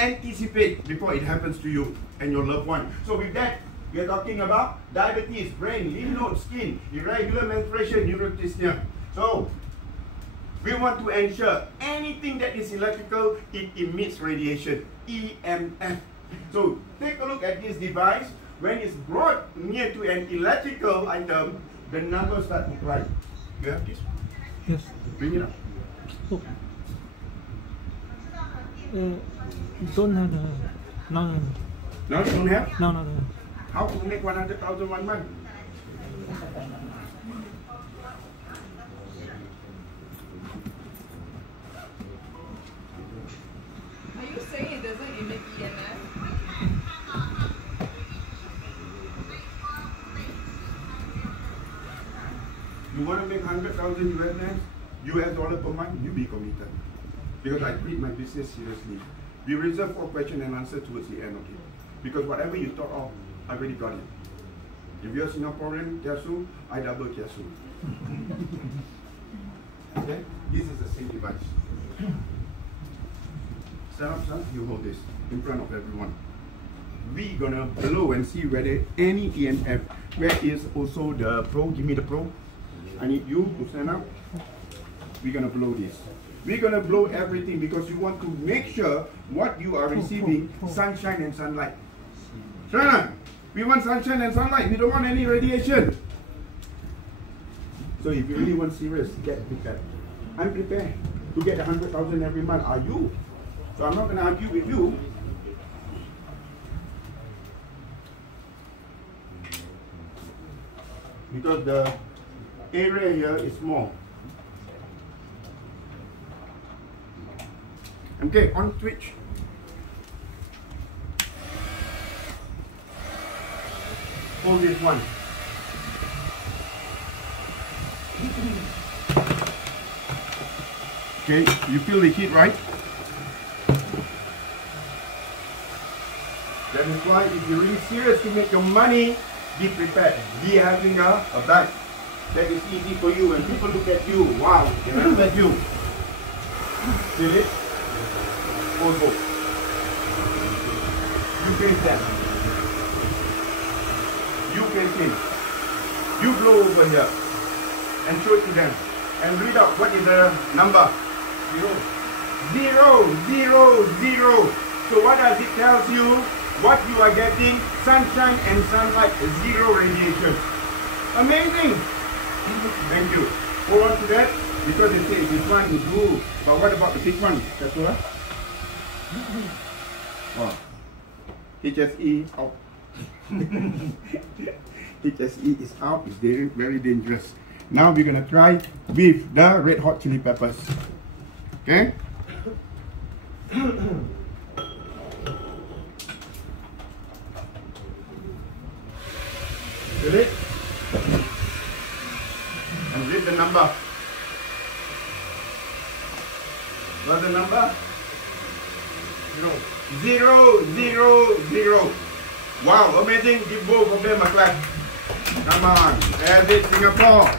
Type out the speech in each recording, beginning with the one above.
anticipate before it happens to you and your loved one. So with that, we are talking about diabetes, brain, lymph node, skin, irregular menstruation, neurotiznia. So we want to ensure anything that is electrical, it emits radiation, EMF. So take a look at this device. When it's brought near to an electrical item, the numbers start to climb. You have this? Yes. Bring it up. Oh. Don't have the... No. No, you don't have? No. How to make 100,000 one month? Are you saying it doesn't emit EMF? You want to make 100,000 US dollar per month? You be committed. Because I treat my business seriously. We reserve for question and answer towards the end of it. Because whatever you thought of, I already got it. If you're Singaporean, kiasu, I double kiasu. Okay? This is the same device. Stand up, son. You hold this in front of everyone. We're gonna blow and see whether any EMF. Where is also the pro? Give me the pro. I need you to stand up. We're gonna blow this. We're gonna blow everything because you want to make sure what you are receiving, sunshine and sunlight. Sure. We want sunshine and sunlight. We don't want any radiation. So if you really want serious, get prepared. I'm prepared to get 100,000 every month. Are you? So I'm not gonna argue with you. Because the area here is small. Okay, on Twitch. Hold this one. Okay, you feel the heat, right? That is why if you're really serious to make your money, be prepared. Be having a bag that is easy for you. When people look at you, wow, they look at you. Feel it? Go. You face them. You face him. You blow over here and show it to them. And read out what is the number. 0. So what does it tell you? What you are getting, sunshine and sunlight, 0 radiation. Amazing. Thank you. Hold on to that because they say this one is blue. But what about the big one? That's what? Oh. THZ out. THZ is out. It's very, very dangerous. Now we're gonna try with the red hot chili peppers. Okay? Ready? And read the number. What's the number? 0. Wow, amazing. Give both of them a clap. Come on. There's it, Singapore.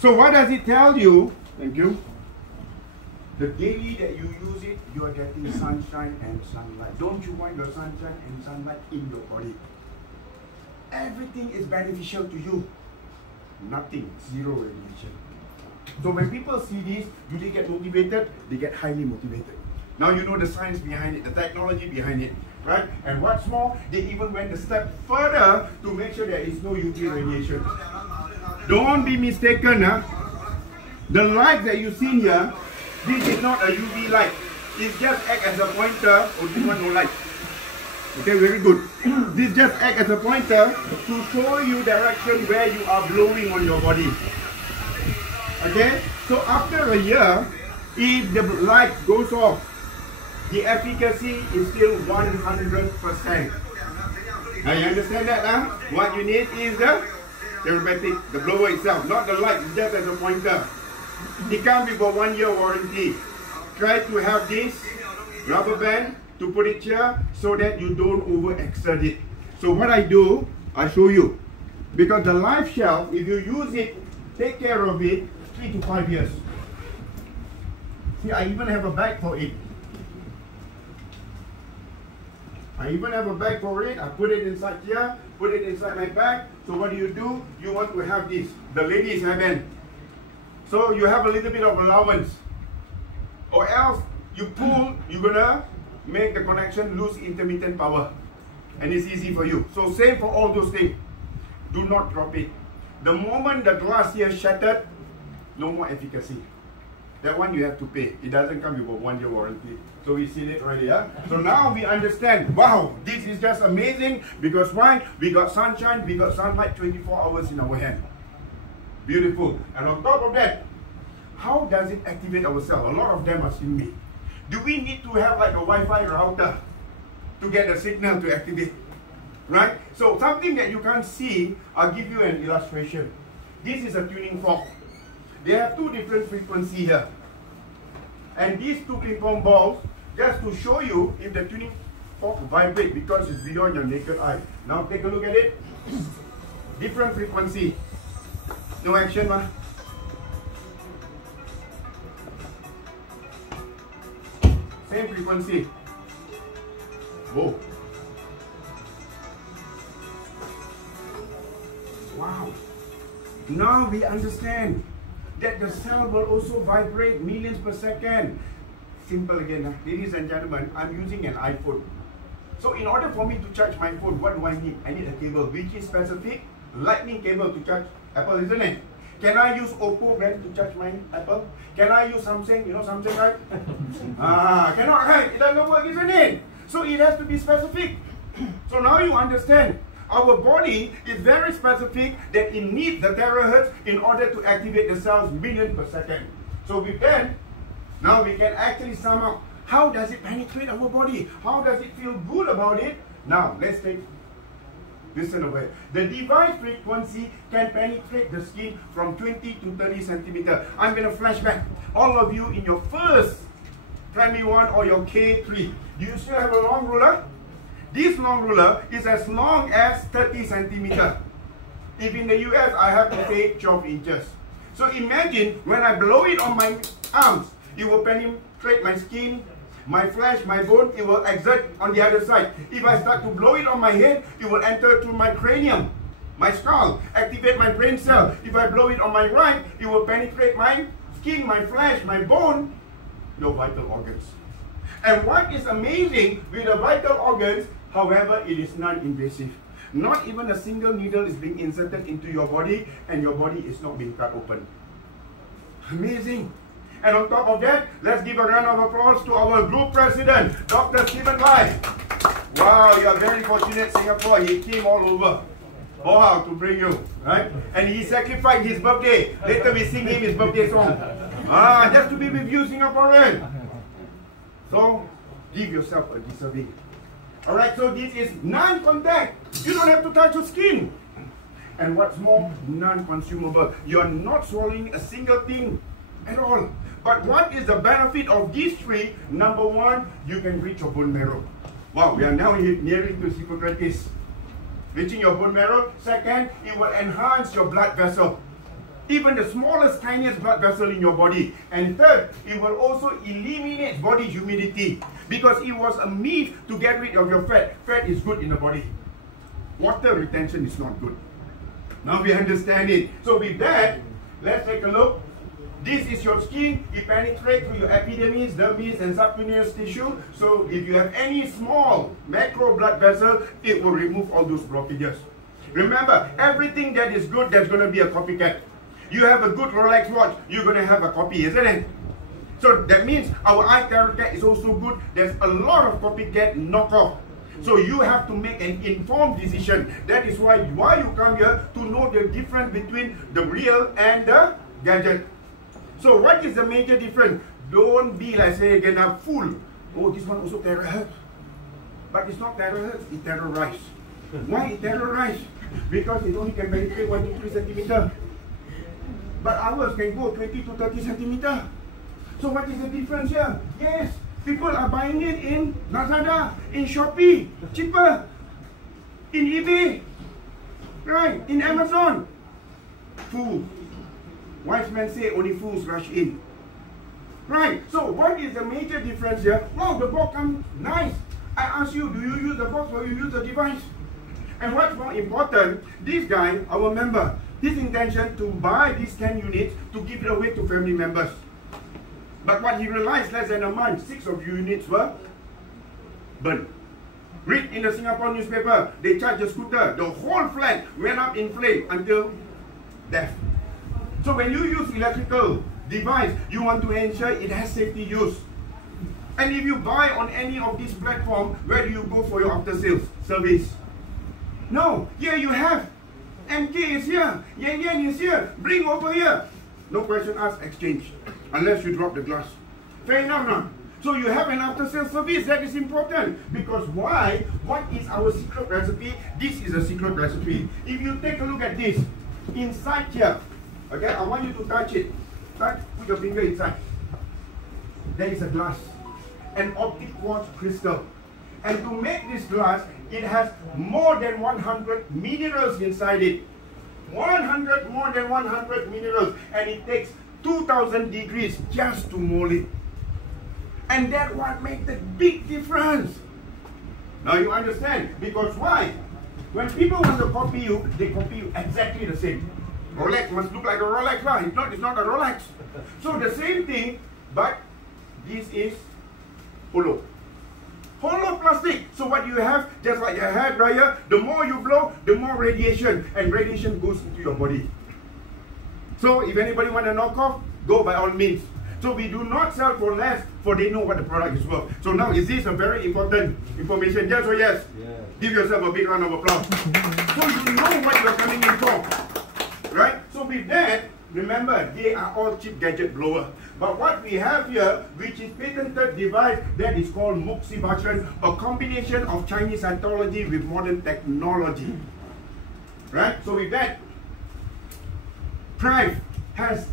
So what does it tell you? Thank you. The daily that you use it, you are getting sunshine and sunlight. Don't you want your sunshine and sunlight in your body? Everything is beneficial to you. Nothing. 0 radiation. So when people see this, do they get motivated? They get highly motivated. Now you know the science behind it, the technology behind it, right? And what's more, they even went a step further to make sure there is no UV radiation. Don't be mistaken, huh? The light that you see here, this is not a UV light. It just acts as a pointer. Oh, this one no light. Okay, very good. This just acts as a pointer to show you direction where you are blowing on your body. Okay, so after a year, if the light goes off, the efficacy is still 100%. Now you understand that, huh? What you need is the therapeutic, the blower itself, not the light, it's just as a pointer. It comes with a 1-year warranty. Try to have this rubber band to put it here so that you don't overexert it. So what I do, I show you. Because the life shelf, if you use it, take care of it, 3 to 5 years. See, I even have a bag for it. I even have a bag for it. I put it inside here, put it inside my bag. So what do? You want to have this. The ladies have it. So you have a little bit of allowance. Or else you pull, you're gonna make the connection lose intermittent power. And it's easy for you. So same for all those things. Do not drop it. The moment the glass here shattered, no more efficacy. That one you have to pay. It doesn't come with a 1-year warranty. So we see it right here. So now we understand, wow, this is just amazing. Because why? We got sunshine, we got sunlight 24 hours in our hand. Beautiful. And on top of that, how does it activate our cell? A lot of them are asking me. Do we need to have like a Wi-Fi router to get the signal to activate? Right? So something that you can't see, I'll give you an illustration. This is a tuning fork. They have two different frequencies here. And these two ping pong balls, just to show you if the tuning fork vibrates because it's beyond your naked eye. Now take a look at it. Different frequency. No action, ma. Same frequency. Whoa. Wow. Now we understand that the cell will also vibrate millions per second. Simple again, ladies and gentlemen, I'm using an iPhone. So in order for me to charge my phone, what do I need? I need a cable, which is specific lightning cable to charge Apple, isn't it? Can I use Oppo brand to charge my Apple? Can I use Samsung? You know Samsung, right? Cannot, right? It doesn't work, isn't it? So it has to be specific. So now you understand. Our body is very specific that it needs the terahertz in order to activate the cells millions per second. So with that, now we can actually sum up how does it penetrate our body? How does it feel good about it? Now let's listen away. The device frequency can penetrate the skin from 20 to 30 centimeters. I'm going to flashback. All of you in your first primary 1 or your K3, do you still have a long ruler? This long ruler is as long as 30 centimeters. If in the US, I have to take 12 inches. So imagine when I blow it on my arms, it will penetrate my skin, my flesh, my bone, it will exert on the other side. If I start to blow it on my head, it will enter through my cranium, my skull, activate my brain cell. If I blow it on my right, it will penetrate my skin, my flesh, my bone, your vital organs. And what is amazing with the vital organs, however, it is non-invasive. Not even a single needle is being inserted into your body and your body is not being cut open. Amazing. And on top of that, let's give a round of applause to our group president, Dr. Stephen Lai. Wow, you are very fortunate, Singapore. He came all over. Wow, to bring you, right? And he sacrificed his birthday. Later we sing him his birthday song. Just to be with you, Singaporean. So, give yourself a deserving. Alright, so this is non-contact. You don't have to touch your skin. And what's more, non-consumable. You're not swallowing a single thing at all. But what is the benefit of these three? Number one, you can reach your bone marrow. Wow, we are now nearing to Hippocrates. Reaching your bone marrow. Second, it will enhance your blood vessel. Even the smallest, tiniest blood vessel in your body. And third, it will also eliminate body humidity. Because it was a myth to get rid of your fat. Fat is good in the body. Water retention is not good. Now we understand it. So with that, let's take a look. This is your skin. It penetrates through your epidermis, dermis, and subcutaneous tissue. So if you have any small macro blood vessel, it will remove all those blockages. Remember, everything that is good, there's going to be a copycat. You have a good Rolex watch, you're going to have a copy, isn't it? So that means our iTeraCare is also good. There's a lot of copycat knockoff. So you have to make an informed decision. That is why you come here to know the difference between the real and the gadget. So what is the major difference? Don't be like say again a fool. Oh, this one also terahertz. But it's not terahertz, it's terrorized. Why it terrorized? Because it only can penetrate 1 to 3 centimeters. But ours can go 20 to 30 centimeters. So what is the difference here? Yes, people are buying it in Lazada, in Shopee, cheaper, in eBay, right, in Amazon. Fools. Wise men say only fools rush in. Right, so what is the major difference here? Wow, the box comes nice. I ask you, do you use the box or you use the device? And what's more important, this guy, our member, his intention to buy these 10 units to give it away to family members. But what he realized less than a month, 6 of units were burned. Read in the Singapore newspaper, they charged the scooter, the whole flat went up in flame until death. So when you use electrical device, you want to ensure it has safety use. And if you buy on any of these platforms, where do you go for your after sales service? No, here you have. MK is here, Yan Yan is here, bring over here. No question asked, exchange. Unless you drop the glass. Fair enough now. So you have an after sales service, that is important. Because why? What is our secret recipe? This is a secret recipe. If you take a look at this, inside here, okay, I want you to touch it. Touch, put your finger inside. There is a glass, an optic quartz crystal. And to make this glass, it has more than 100 minerals inside it. More than 100 minerals. And it takes 2000 degrees just to mold it. And that's what makes the big difference. Now you understand. Because why? When people want to copy you, they copy you exactly the same. Rolex must look like a Rolex, right? If not, it's not a Rolex. So the same thing, but this is hollow. Hollow plastic. So what you have, just like a hair dryer, the more you blow, the more radiation, and radiation goes into your body. So if anybody want to knock off, go by all means. So we do not sell for less, for they know what the product is worth. So now, is this a very important information? Yes or yes? Yes. Give yourself a big round of applause. So you know what you're coming in for. Right? So with that, remember, they are all cheap gadget blower. But what we have here, which is patented device, that is called moxibustion, a combination of Chinese anthology with modern technology. Right? So with that, Thrive has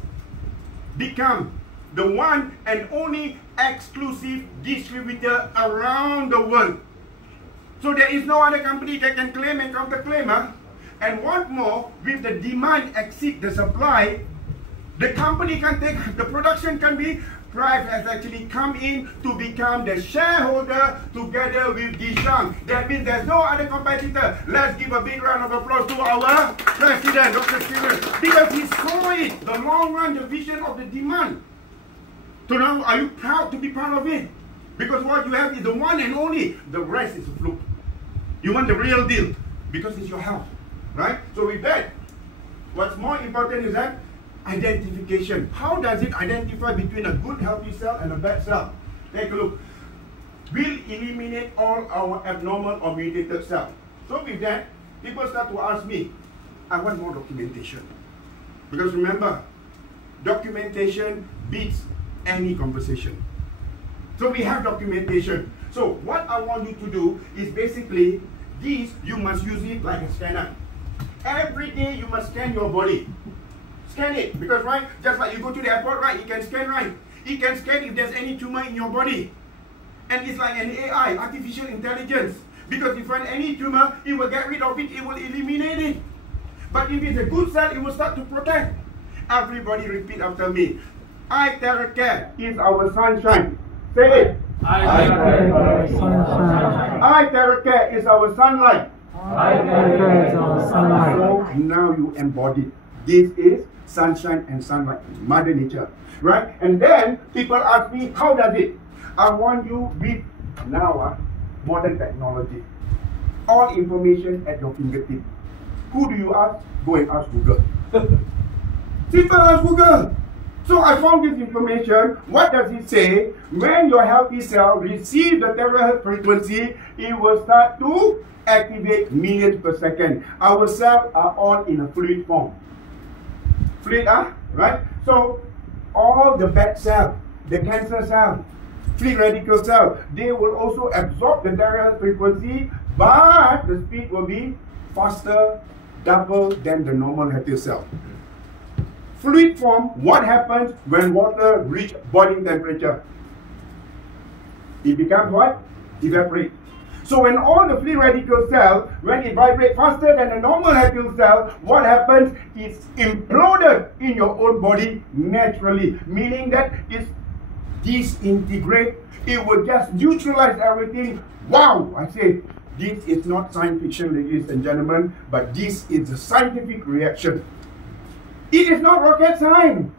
become the one and only exclusive distributor around the world. So there is no other company that can claim and counterclaim. Huh? And what more, with the demand exceed the supply, the company can take, the production can be, Thrive has actually come in to become the shareholder together with Dishang. That means there's no other competitor. Let's give a big round of applause to our president, Dr. Steven, because he saw it, the long run, the vision of the demand. So now, are you proud to be part of it? Because what you have is the one and only. The rest is a fluke. You want the real deal because it's your health, right? So with that, what's more important is that identification. How does it identify between a good healthy cell and a bad cell? Take a look. We'll eliminate all our abnormal or mutated cells. So with that, people start to ask me, I want more documentation. Because remember, documentation beats any conversation. So we have documentation. So what I want you to do is basically, this, you must use it like a scanner. Every day you must scan your body. Scan it, because right, just like you go to the airport, right, it can scan, right? It can scan if there's any tumor in your body. And it's like an AI, artificial intelligence. Because if you find any tumor, it will get rid of it, it will eliminate it. But if it's a good cell, it will start to protect. Everybody repeat after me. iTeraCare is our sunshine. Say it. iTeraCare is our sunshine. iTeraCare is our sunlight. iTeraCare is our sunlight. So now you embody. This is sunshine and sunlight, Mother Nature, right? And then people ask me, how does it? I want you with now modern technology. All information at your fingertip. Who do you ask? Go and ask Google. Simple, ask Google. So I found this information. What does it say? When your healthy cell receives the terahertz frequency, it will start to activate millions per second. Our cells are all in a fluid form. Fluid, right? So all the bad cells, the cancer cells, free radical cells, they will also absorb the terahertz frequency, but the speed will be faster, double than the normal healthy cell. Fluid form, what happens when water reaches boiling temperature? It becomes what? Evaporate. So when all the free radical cells, when it vibrates faster than a normal healthy cell, what happens? It's imploded in your own body naturally, meaning that it's disintegrate. It will just neutralize everything. Wow! I say, this is not science fiction, ladies and gentlemen, but this is a scientific reaction. It is not rocket science.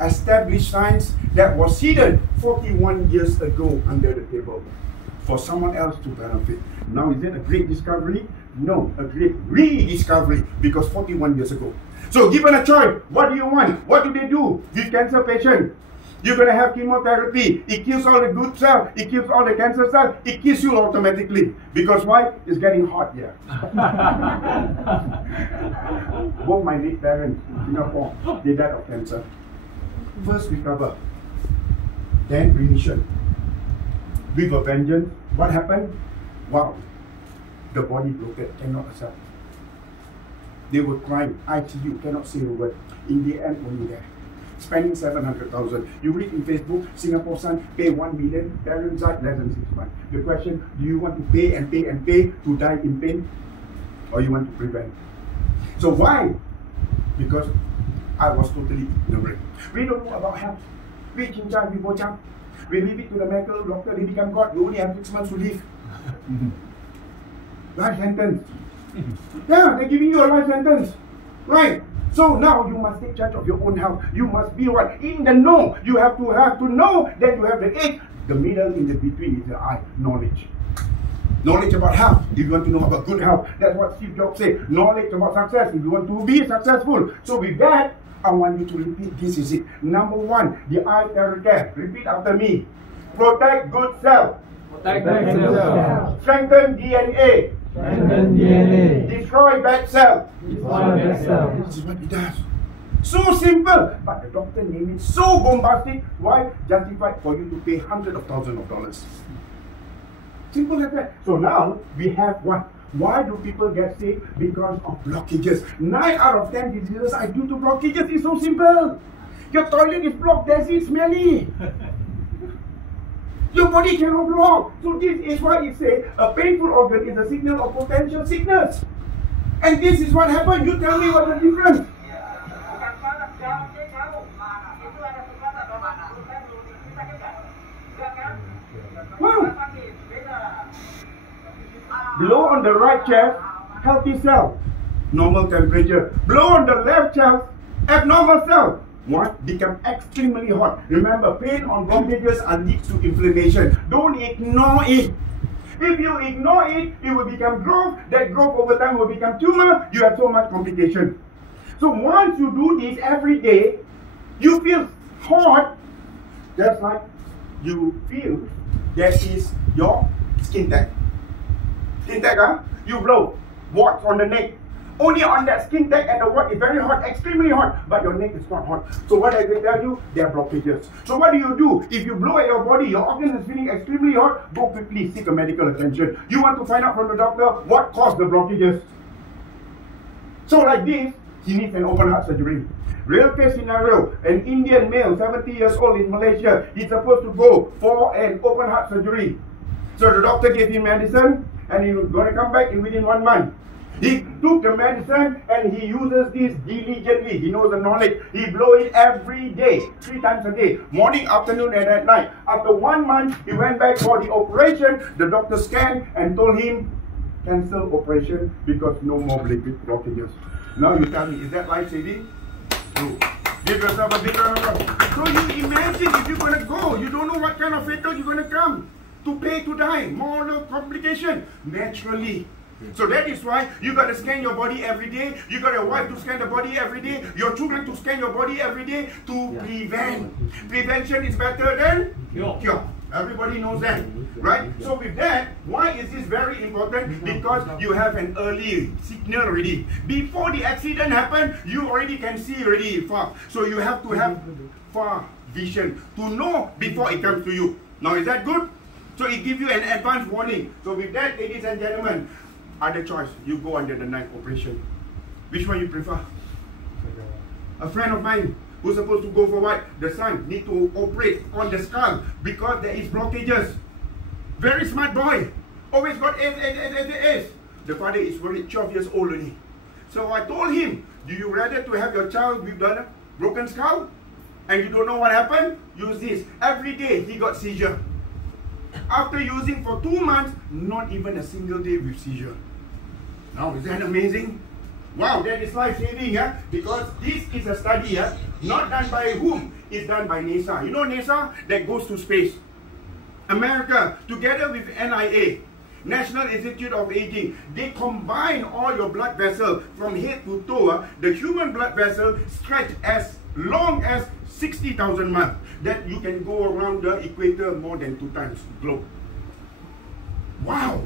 Established science that was hidden 41 years ago under the table for someone else to benefit. Now, is it a great discovery? No, a great rediscovery, because 41 years ago. So, given a choice, what do you want? What do they do with cancer patients? You're going to have chemotherapy. It kills all the good cells. It kills all the cancer cells. It kills you automatically. Because why? It's getting hot here. Both my late parents in Singapore, they died of cancer. First recover, then remission. With a vengeance. What happened? Wow. The body bloated, cannot accept. They were crying, ICU, cannot say a word. In the end, only there. Spending 700,000. You read in Facebook, Singapore Sun pay 1 million, parents died less than 6 months. The question, do you want to pay and pay and pay to die in pain? Or you want to prevent? So why? Because I was totally ignorant. We don't know about health. We cincang, we bocang. We leave it to the medical doctor, they become God. You only have 6 months to live. Life sentence. Yeah, they're giving you a life sentence. Right. So now you must take charge of your own health. You must be what? In the know. You have to know that you have the age. The middle in the between is the I, knowledge. Knowledge about health, if you want to know about good health. That's what Steve Jobs said. Knowledge about success, if you want to be successful. So with that, I want you to repeat, this is it. Number 1, the iTeraCare. Repeat after me. Protect good cells. Protect good cells. Strengthen DNA. Strengthen DNA. Destroy bad cells. Destroy bad cells. This is what it does. So simple, but the doctor named it so bombastic. Why? Justified for you to pay hundreds of thousands of dollars. Simple like that. So now we have what? Why do people get sick? Because of blockages. 9 out of 10 diseases are due to blockages. It's so simple. Your toilet is blocked, that's it, smelly. Your body cannot block. So this is why it says a painful organ is a signal of potential sickness. And this is what happened. You tell me what's the difference. Wow. Blow on the right chest, healthy cell, normal temperature. Blow on the left chest, abnormal cell. What? Become extremely hot. Remember, pain on blockages leads to inflammation. Don't ignore it. If you ignore it, it will become growth. That growth over time will become tumor. You have so much complication. So once you do this every day, you feel hot, just like you feel that is your skin tag. Skin tag, huh? You blow. Warts on the neck. Only on that skin tag and the wart is very hot, extremely hot, but your neck is not hot. So what I will tell you, there are blockages. So what do? If you blow at your body, your organ is feeling extremely hot, go quickly seek a medical attention. You want to find out from the doctor what caused the blockages. So like this, he needs an open heart surgery. Real case scenario, an Indian male, 70 years old in Malaysia, he's supposed to go for an open heart surgery. So the doctor gave him medicine, and he was going to come back within 1 month. He took the medicine and he uses this diligently. He knows the knowledge. He blows it every day, 3 times a day, morning, afternoon, and at night. After 1 month, he went back for the operation. The doctor scanned and told him, cancel operation because no more blockages. Now you tell me, is that life-saving? No. Give yourself a big round of applause. So you imagine if you're going to go, you don't know what kind of fatal you're going to come. To pay to die, more complication, naturally. So that is why you got to scan your body every day. You got your wife to scan the body every day. Your children to scan your body every day to prevent. Prevention is better than cure. Everybody knows that, right? So with that, why is this very important? Because you have an early signal already. Before the accident happened, you already can see already far. So you have to have far vision to know before it comes to you. Now is that good? So it gives you an advance warning. So with that, ladies and gentlemen, other choice, you go under the knife operation. Which one you prefer? A friend of mine who's supposed to go for what? The son need to operate on the skull because there is blockages. Very smart boy. Always got A's. The father is worried, 12 years old only. So I told him, do you rather to have your child with the broken skull And you don't know what happened? Use this. Every day he got seizure. After using for 2 months, not even a single day with seizure. Now, is that amazing? Wow, that is life-saving, because this is a study, not done by whom? It's done by NASA. You know NASA? That goes to space. America, together with NIA, National Institute of Aging, they combine all your blood vessels from head to toe. The human blood vessel stretch as long as 60,000 miles. That you can go around the equator more than 2 times globe. Wow!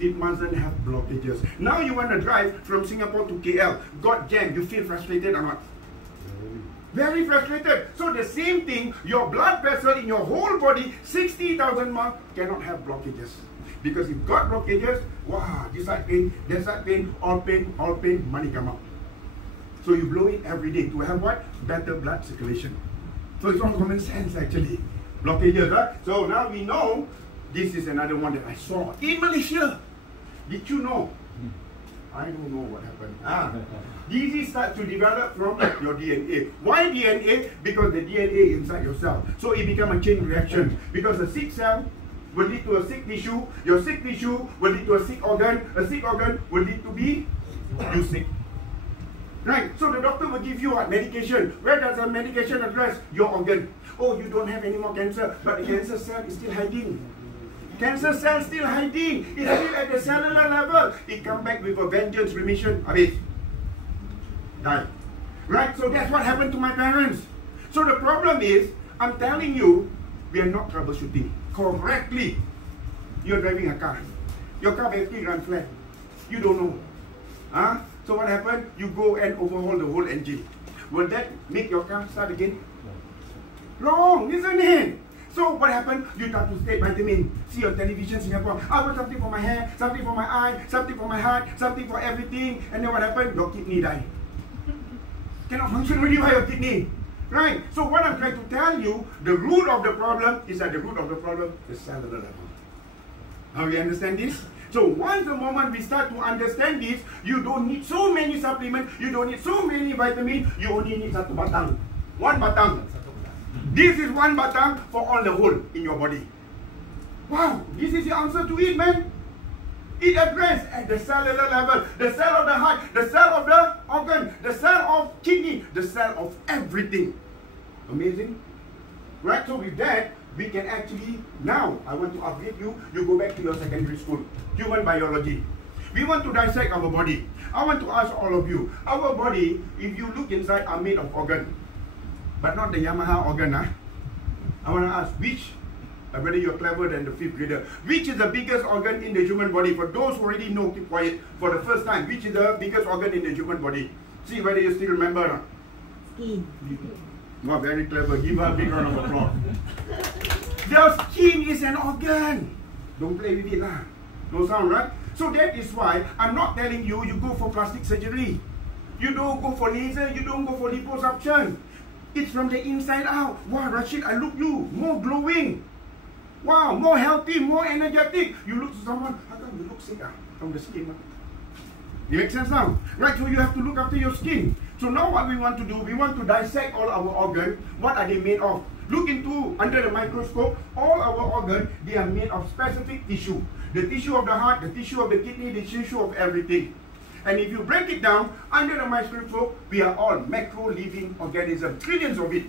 It mustn't have blockages. Now you want to drive from Singapore to KL, got jammed, you feel frustrated or not? Very frustrated. So the same thing, your blood vessel in your whole body, 60,000 miles, cannot have blockages. Because if got blockages, wow, this side pain, that side pain, all pain, money come out. So you blow it every day to have what? Better blood circulation. So it's all common sense actually. Blockages, So now we know. This is another one that I saw in Malaysia. Did you know? I don't know what happened. Disease starts to develop from your DNA. Why DNA? Because the DNA inside your cell. So it becomes a chain reaction. Because a sick cell will lead to a sick tissue. Your sick tissue will lead to a sick organ. A sick organ will lead to be you sick. Right? So the doctor will give you what? Medication. Where does the medication address? Your organ. Oh, you don't have any more cancer, but the cancer cell is still hiding. Cancer cell still hiding. It's still at the cellular level. It comes back with a vengeance, remission. Habis. Die. Right? So that's what happened to my parents. So the problem is, I'm telling you, we are not troubleshooting correctly. You're driving a car. Your car battery runs flat. You don't know. So what happened? You go and overhaul the whole engine. Will that make your car start again? Wrong, isn't it? So what happened? You start to take vitamin. See on television, Singapore. I want something for my hair, something for my eye, something for my heart, something for everything. And then what happened? Your kidney died. Cannot function really by your kidney. Right? So what I'm trying to tell you, the root of the problem is at the root of the problem, the cellular level. Now you understand this? So once the moment we start to understand this, you don't need so many supplements, you don't need so many vitamins, you only need satu batang. One batang. This is one batang for all the whole in your body. Wow, this is the answer to it, man. It addresses at the cellular level, the cell of the heart, the cell of the organ, the cell of kidney, the cell of everything. Amazing? Right, so with that, we can actually, now, I want to update you, you go back to your secondary school, human biology. We want to dissect our body. I want to ask all of you, our body, if you look inside, are made of organ. But not the Yamaha organ, I want to ask, which, whether you're clever than the 5th grader, which is the biggest organ in the human body? For those who already know, keep quiet, for the first time, which is the biggest organ in the human body? See whether you still remember. Skin. Wow, very clever. Give her a big round of applause. The skin is an organ. Don't play with it, lah. No sound, right? So that is why I'm not telling you, you go for plastic surgery. You don't go for laser, you don't go for liposuction. It's from the inside out. Wow, Rashid, I look you more glowing. Wow, more healthy, more energetic. You look to someone, how come you look sick from the skin? It makes sense now? Right, so you have to look after your skin. So now what we want to do, we want to dissect all our organs. What are they made of? Look into, under the microscope, all our organs, they are made of specific tissue. The tissue of the heart, the tissue of the kidney, the tissue of everything. And if you break it down, under the microscope, we are all macro living organisms, trillions of it.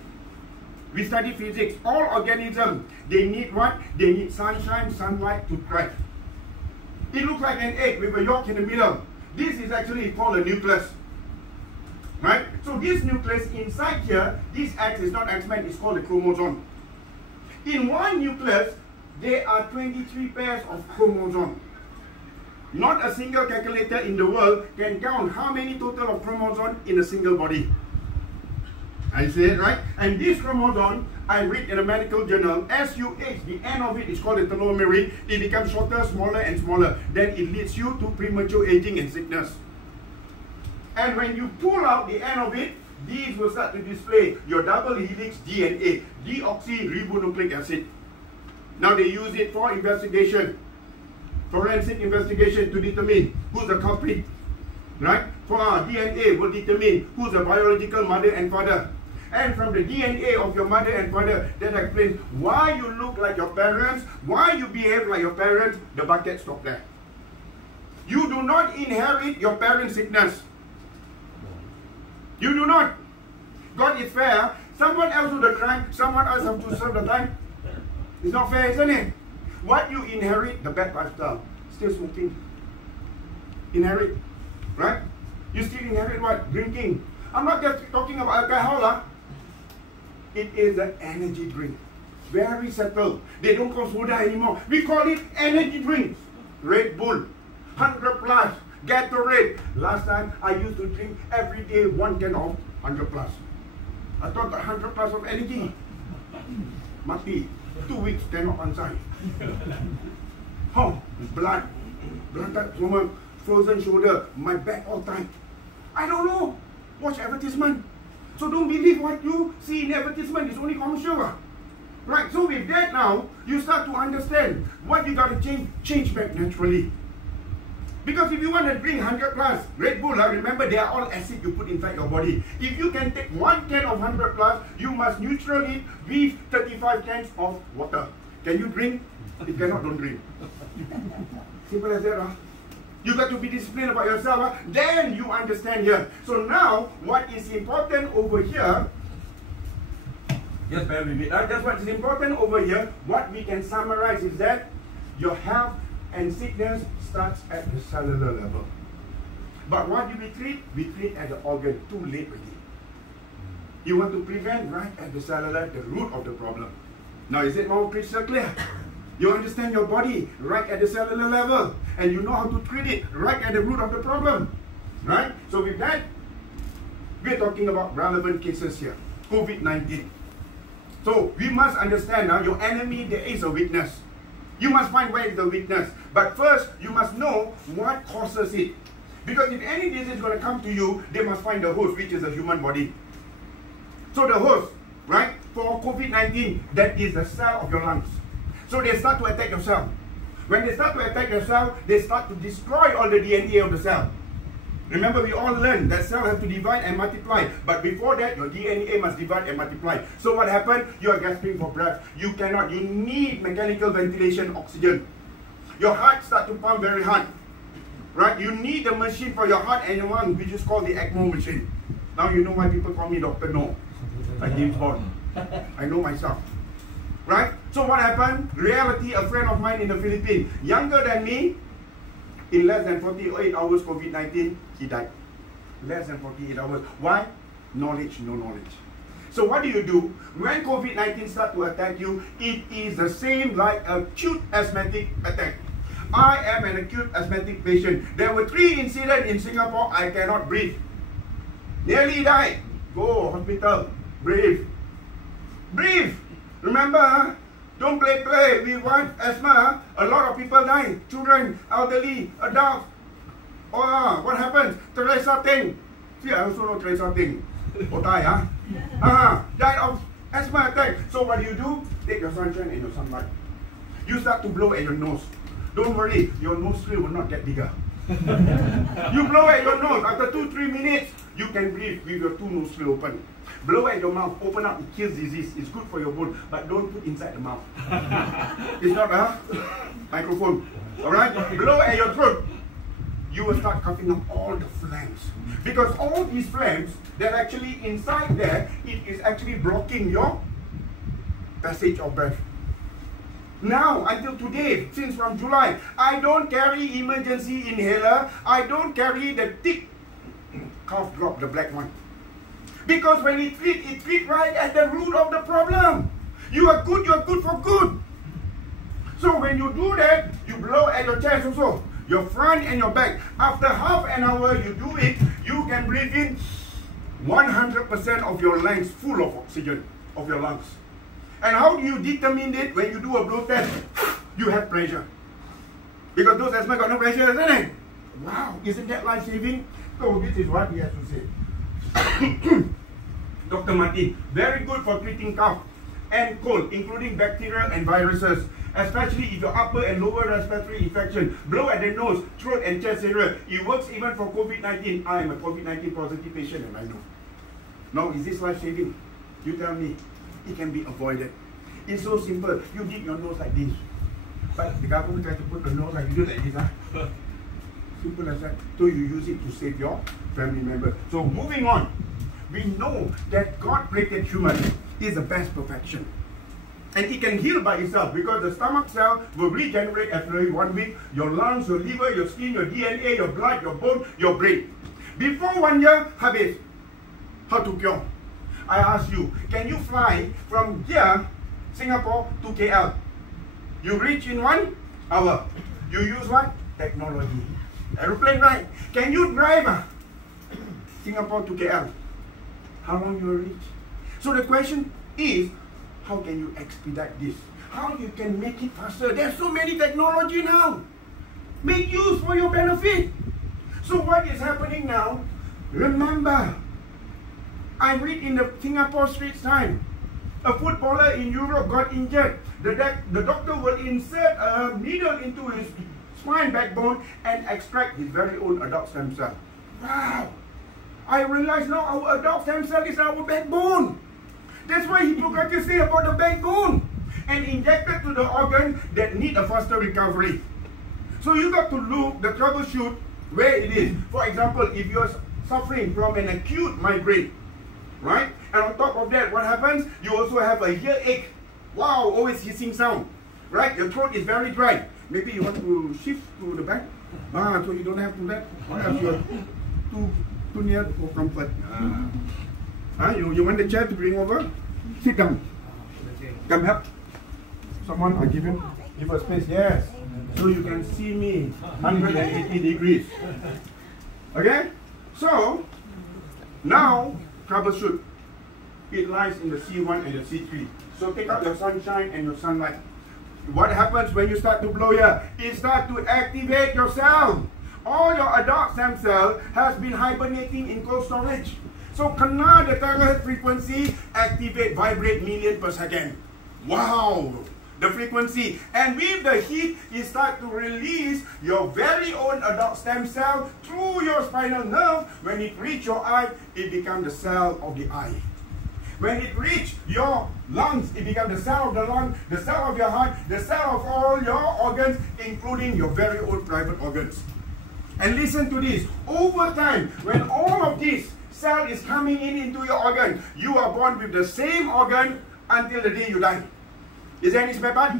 We study physics. All organisms, they need what? They need sunshine, sunlight to thrive. It looks like an egg with a yolk in the middle. This is actually called a nucleus. Right? So this nucleus inside here, this X is not X-Men, it's called a chromosome. In one nucleus, there are 23 pairs of chromosomes. Not a single calculator in the world can count how many total of chromosomes in a single body. I say it right? And this chromosome, I read in a medical journal, as you age, the end of it is called a telomere. It becomes shorter, smaller and smaller. Then it leads you to premature aging and sickness. And when you pull out the end of it, these will start to display your double helix DNA, deoxyribonucleic acid. Now they use it for investigation, forensic investigation, to determine who's the culprit. Right? For DNA will determine who's the biological mother and father. and from the DNA of your mother and father. That explains why you look like your parents, why you behave like your parents. The bucket stop there. You do not inherit your parents' sickness. You do not. God is fair. Someone else do the crime, someone else have to serve the time. It's not fair, isn't it? What you inherit, the bad lifestyle, still smoking. Inherit, right? You still inherit what? Drinking. I'm not just talking about alcohol. It is an energy drink. Very settled. They don't call soda anymore. We call it energy drinks. Red Bull, 100 plus, Gatorade. Last time I used to drink every day 1 can of 100 plus. I thought 100 plus of energy. Mati. 2 weeks cannot answer. Oh, blood. Blood semua. Frozen shoulder. My back all tight. I don't know. Watch advertisement. So don't believe what you see in advertisement. It's only commercial. Right, so with that now, you start to understand what you got to change back naturally. Because if you want to drink 100 plus Red Bull, remember they are all acid you put inside your body. If you can take 1 can of 100 plus, you must neutral it with 35 cans of water. Can you drink? If you cannot, don't drink. Simple as that. You got to be disciplined about yourself. Then you understand here. So now, what is important over here, just bear with me. That's what is important over here. What we can summarize is that your health and sickness starts at the cellular level. But what do we treat? We treat at the organ. Too late already. You want to prevent right at the cellular, the root of the problem. Now is it more crystal clear? You understand your body right at the cellular level, and you know how to treat it right at the root of the problem. Right? So with that, we're talking about relevant cases here. COVID-19. So we must understand now your enemy, there is a weakness. You must find where is the weakness. But first, you must know what causes it. Because if any disease is going to come to you, they must find the host, which is the human body. So the host, right, for COVID-19, that is the cell of your lungs. So they start to attack your cell. When they start to attack your cell, they start to destroy all the DNA of the cell. Remember, we all learned that cell have to divide and multiply. But before that, your DNA must divide and multiply. So what happened? You are gasping for breath. You cannot. You need mechanical ventilation, oxygen. Your heart starts to pump very hard. Right? You need a machine for your heart and your lung, which is called the ECMO machine. Now you know why people call me Dr. No. I James Bond. I know myself. Right? So what happened? Reality, a friend of mine in the Philippines, younger than me, in less than 48 hours COVID-19, he died. Less than 48 hours. Why? Knowledge, no knowledge. So what do? When COVID-19 starts to attack you, it is the same like acute asthmatic attack. I am an acute asthmatic patient. There were 3 incidents in Singapore. I cannot breathe. Nearly died. Go hospital. Breathe. Breathe. Remember, don't play with what? Asthma. A lot of people die. Children, elderly, adults. Oh, what happens? Teresa Ting. See, I also know Teresa Ting. Died of asthma attack. So what do? Take your sunshine and your sunlight. You start to blow at your nose. Don't worry, your nostril will not get bigger. You blow at your nose. After 2-3 minutes, you can breathe with your 2 nostrils open. Blow at your mouth, open up, it kills disease. It's good for your bone, but don't put inside the mouth. It's not a microphone. Alright? Blow at your throat. You will start coughing up all the phlegms. Because all these phlegms, they're actually inside there, it is actually blocking your passage of breath. Now, until today, since from July, I don't carry emergency inhaler. I don't carry the thick cough drop, the black one. Because when it treats right at the root of the problem. You are good for good. So when you do that, you blow at your chest also, your front and your back. After half an hour you do it, you can breathe in 100% of your lungs full of oxygen, of your lungs. And how do you determine it? When you do a blow test, you have pressure. Because those asthma got no pressure, isn't it? Wow, isn't that life-saving? So this is what he has to say. Dr. Martin, very good for treating cough and cold, including bacterial and viruses, especially if your upper and lower respiratory infection. Blow at the nose, throat and chest area. It works even for COVID-19. I am a COVID-19 positive patient and I know. Now, is this life-saving? You tell me, it can be avoided. It's so simple. You dig your nose like this. But the government tries to put the nose like you do like this. Huh? Simple as that. So you use it to save your family member. So moving on. We know that God created human is the best perfection. And it can heal by itself because the stomach cell will regenerate after 1 week. Your lungs, your liver, your skin, your DNA, your blood, your bone, your brain. Before 1 year, habis. How to cure? I ask you, can you fly from here, Singapore to KL? You reach in 1 hour. You use what? Technology. Aeroplane, right? Can you drive Singapore to KL? How long you will reach? So the question is, how can you expedite this? How you can make it faster? There's so many technology now. Make use for your benefit. So what is happening now? Remember, I read in the Singapore Straits Times, a footballer in Europe got injured. The doctor will insert a needle into his spine backbone and extract his very own adult stem cell. Wow! I realize now our adult stem cell is our backbone. That's why Hippocrates say about the backbone. And injected to the organ that need a faster recovery. So you got to look, the troubleshoot, where it is. For example, if you're suffering from an acute migraine, right? And on top of that, what happens? You also have a earache. Wow, always hissing sound, right? Your throat is very dry. Maybe you want to shift to the back, so you don't have to that. What else? You're too near for comfort. You want the chair to bring over? Sit down. Come help. Someone, I'll give a space. Yes. So you can see me 180 degrees. Okay? So, now, troubleshoot. It lies in the C1 and the C3. So take out your sunshine and your sunlight. What happens when you start to blow here? It starts to activate your cell. All your adult stem cell has been hibernating in cold storage. So kena the THz frequency, activate, vibrate million per second. Wow! The frequency. And with the heat, it starts to release your very own adult stem cell through your spinal nerve. When it reaches your eye, it becomes the cell of the eye. When it reaches your lungs, it becomes the cell of the lung, the cell of your heart, the cell of all your organs, including your very own private organs. And listen to this. Over time, when all of this cell is coming into your organ, you are born with the same organ until the day you die. Is there any spare part?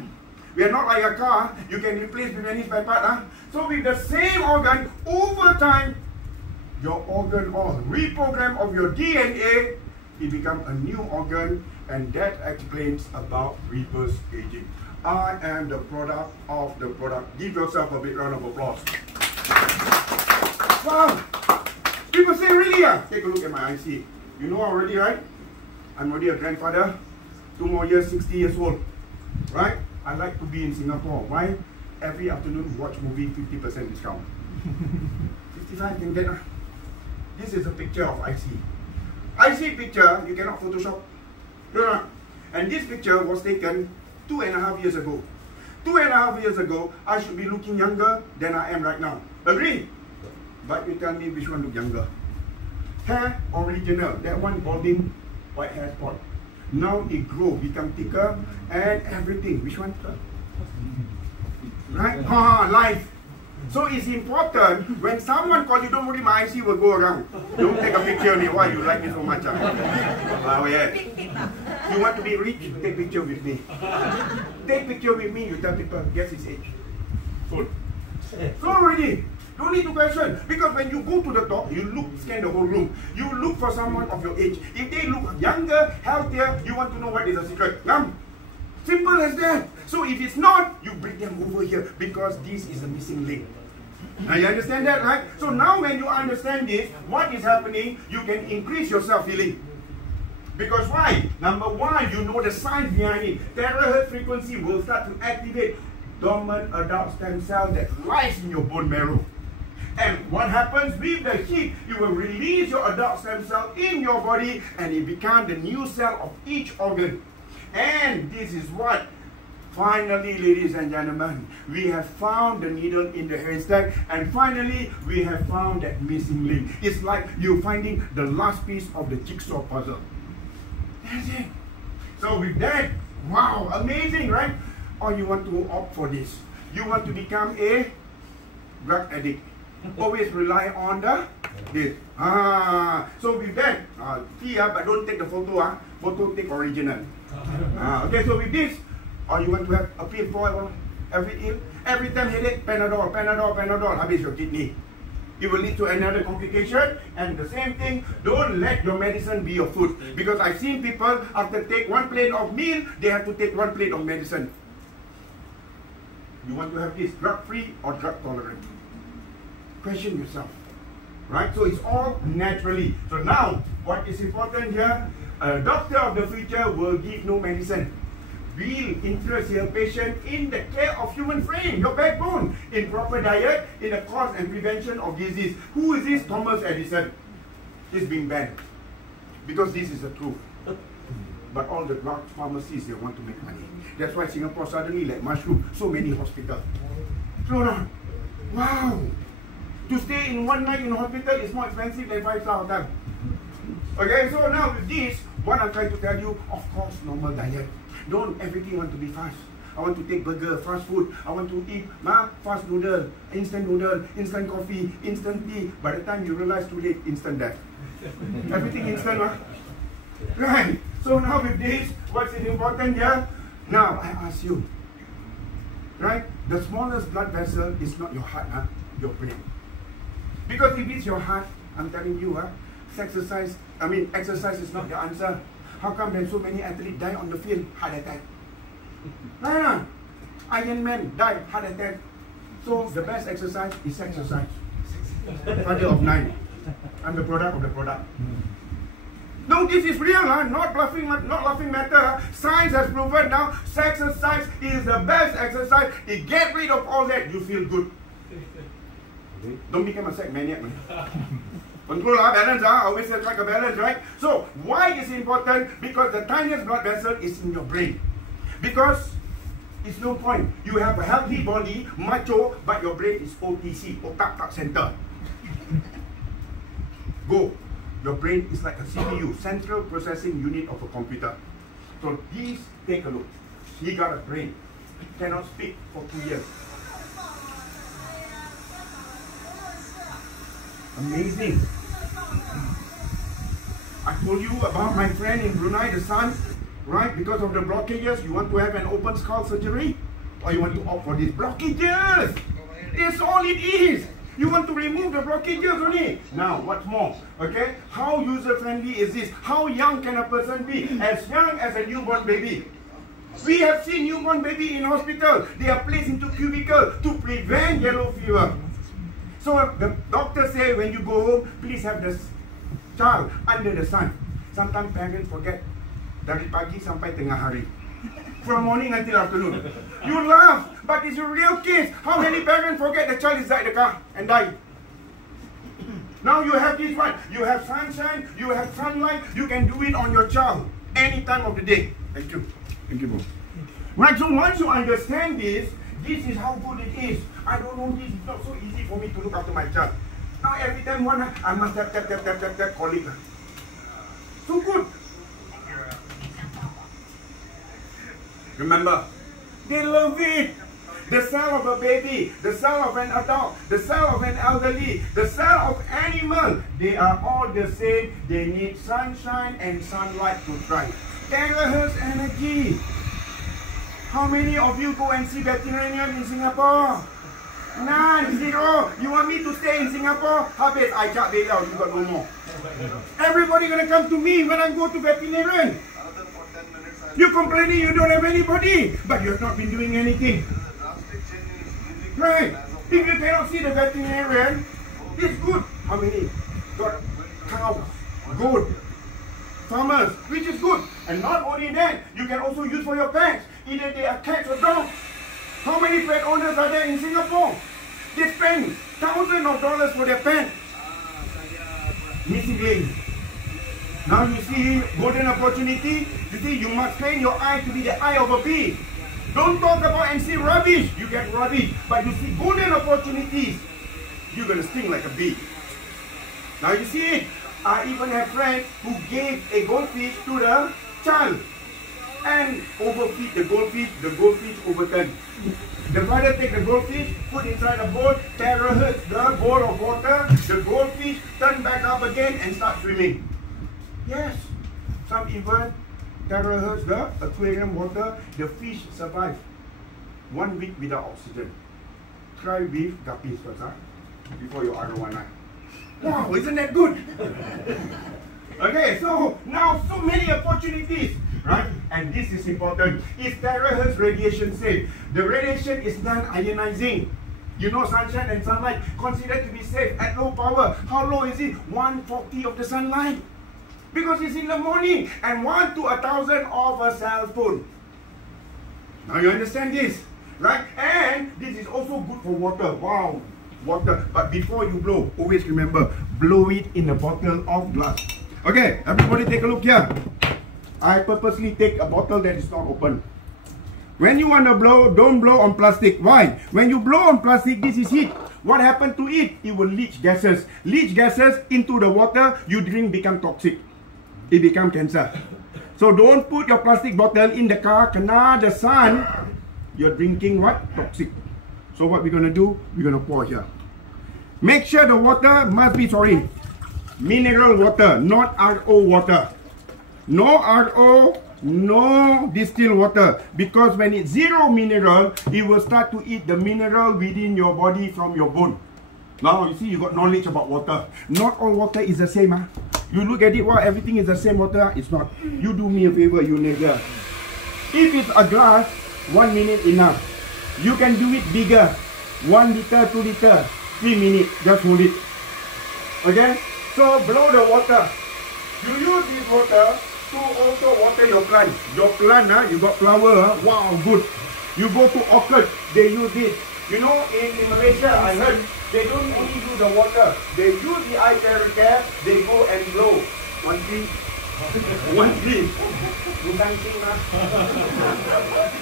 We are not like a car. You can replace with any spare part. So with the same organ, over time, your organ or reprogram of your DNA, it becomes a new organ, and that explains about reverse aging. I am the product of the product. Give yourself a big round of applause. Wow! People say, really? Take a look at my IC. You know already, right? I'm already a grandfather. 2 more years, 60 years old. Right? I like to be in Singapore. Why? Every afternoon, watch movie, 50% discount. 55 can get. This is a picture of IC. IC picture, you cannot Photoshop. No. And this picture was taken 2.5 years ago. 2.5 years ago, I should be looking younger than I am right now. Agree? But you tell me which one look younger. Hair, original. That one balding, white hair spot. Now it grow, become thicker, and everything. Which one? Right? Life. So it's important, when someone calls you, don't worry, my IC will go around. Don't take a picture of me. Why you like me so much? Oh, yeah. You want to be rich? Take picture with me. Take picture with me, you tell people, guess his age. Full. So already. Don't need to question. Because when you go to the top, you scan the whole room. You look for someone of your age. If they look younger, healthier, you want to know what is the secret. Simple as that. So if it's not, you bring them over here because this is a missing link. Now you understand that, right? So now when you understand this, what is happening, you can increase your self-healing. Because why? Number one, you know the science behind it. THz frequency will start to activate dormant adult stem cell that lies in your bone marrow. And what happens with the heat, you will release your adult stem cell in your body and it becomes the new cell of each organ. And this is what, finally, ladies and gentlemen, we have found the needle in the haystack, and finally, we have found that missing link. It's like you're finding the last piece of the jigsaw puzzle. That's it. So with that, wow, amazing, right? Or you want to opt for this. You want to become a drug addict. Always rely on this. So with that, see, but don't take the photo. Photo take original. Okay, so with this, or you want to have a pill for every ill, every time headache, Panadol, habis your kidney. It will lead to another complication. And the same thing, don't let your medicine be your food. Because I've seen people, after take one plate of meal, they have to take one plate of medicine. You want to have this drug-free or drug-tolerant? Question yourself. Right? So it's all naturally. So now, what is important here? A doctor of the future will give no medicine. Will interest your patient in the care of human frame, your backbone, in proper diet, in the cause and prevention of disease. Who is this? Thomas Edison. He's being banned. Because this is the truth. But all the large pharmacies, they want to make money. That's why Singapore suddenly like mushroom, so many hospitals. So now, wow! To stay in one night in a hospital is more expensive than 5-star hotel. Okay, so now with this, what I'm trying to tell you, of course, normal diet. Don't everything want to be fast. I want to take burger, fast food. I want to eat fast noodle, instant coffee, instant tea. By the time you realize too late, instant death. Everything instant, right? So now with this, what's important here? Now I ask you, right? The smallest blood vessel is not your heart, your brain. Because if it's your heart, I'm telling you, exercise is not the answer. How come there's so many athletes die on the field? Heart attack. No. Iron Man died, heart attack. So the best exercise is exercise. Father of 9. I'm the product of the product. No, this is real, not laughing matter. Science has proven now, exercise is the best exercise. It get rid of all that, you feel good. Don't become a sex maniac. Control balance, always like a balance, right? So, why is it important? Because the tiniest blood vessel is in your brain. Because it's no point. You have a healthy body, macho, but your brain is OTC, otak center. Go. Your brain is like a CPU, central processing unit of a computer. So please take a look. He got a brain. Cannot speak for 2 years. Amazing. I told you about my friend in Brunei, the son, right? Because of the blockages, you want to have an open skull surgery? Or you want to opt for these blockages? That's all it is. You want to remove the blockages only. Now, what's more? Okay? How user-friendly is this? How young can a person be? As young as a newborn baby. We have seen newborn baby in hospital. They are placed into cubicle to prevent yellow fever. So the doctor say when you go home, please have the child under the sun. Sometimes parents forget. Dari pagi sampai tengah hari. From morning until afternoon. You laugh, but it's a real case. How many parents forget the child is inside the car and die? Now you have this one. You have sunshine, you have sunlight. You can do it on your child any time of the day. Thank you. Thank you, bro. Right, so once you understand this is how good it is. I don't know, this is not so easy for me to look after my child. Now every time I must tap, colleague. So good. Remember, they love it. The cell of a baby, the cell of an adult, the cell of an elderly, the cell of animal, they are all the same. They need sunshine and sunlight to thrive. THz energy. How many of you go and see veterinarian in Singapore? None, 0. You want me to stay in Singapore? Habis, I cak bela, you got no more. Everybody gonna come to me when I go to veterinarian. You're complaining you don't have anybody, but you have not been doing anything. Right? If you cannot see the veterinarian, it's good. How many? Got cows, goat, farmers, which is good. And not only that, you can also use for your pets. Either they are cats or dogs. How many pet owners are there in Singapore? They spend thousands of dollars for their pet. Missing link. Now you see golden opportunity. You see, you must train your eye to be the eye of a bee. Don't talk about and see rubbish. You get rubbish. But you see golden opportunities. You're going to sting like a bee. Now you see it. I even have friends who gave a goldfish to the child and overfeed the goldfish overturn. The father take the goldfish, put inside a bowl, terahertz the bowl of water, the goldfish turn back up again and start swimming. Yes, some even terahertz the aquarium water, the fish survive 1 week without oxygen. Try with guppies first, before your other one. Wow, isn't that good? Okay, so now so many opportunities, right? And this is important. Is terahertz radiation safe? The radiation is non-ionizing. You know, sunshine and sunlight considered to be safe at low power. How low is it? 1/40 of the sunlight. Because it's in the morning, and 1 to 1,000 of a cell phone. Now you understand this, right? And this is also good for water. Wow, water. But before you blow, always remember, blow it in a bottle of glass. Okay, everybody take a look here. I purposely take a bottle that is not open. When you want to blow, don't blow on plastic. Why? When you blow on plastic, this is heat. What happened to it? It will leach gases. Leach gases into the water you drink become toxic. It become cancer. So don't put your plastic bottle in the car, kena the sun, you're drinking what? Toxic. So what we're going to do, we're going to pour here. Make sure the water must be, mineral water, not RO water. No RO, no distilled water. Because when it's zero mineral, it will start to eat the mineral within your body from your bone. Now, you see, you got knowledge about water. Not all water is the same. You look at it, well, everything is the same water. It's not. You do me a favor, you nigger. If it's a glass, 1 minute enough. You can do it bigger. 1 liter, 2 liter, 3 minutes. Just hold it. Okay? So, blow the water. You use this water to also water your plant. Your plant, you got flower. Wow, good. You go to orchid, they use it. You know, in Malaysia, I heard, they don't only do the water. They use the iTeraCare, they go and blow. 1 tree. 1 tree.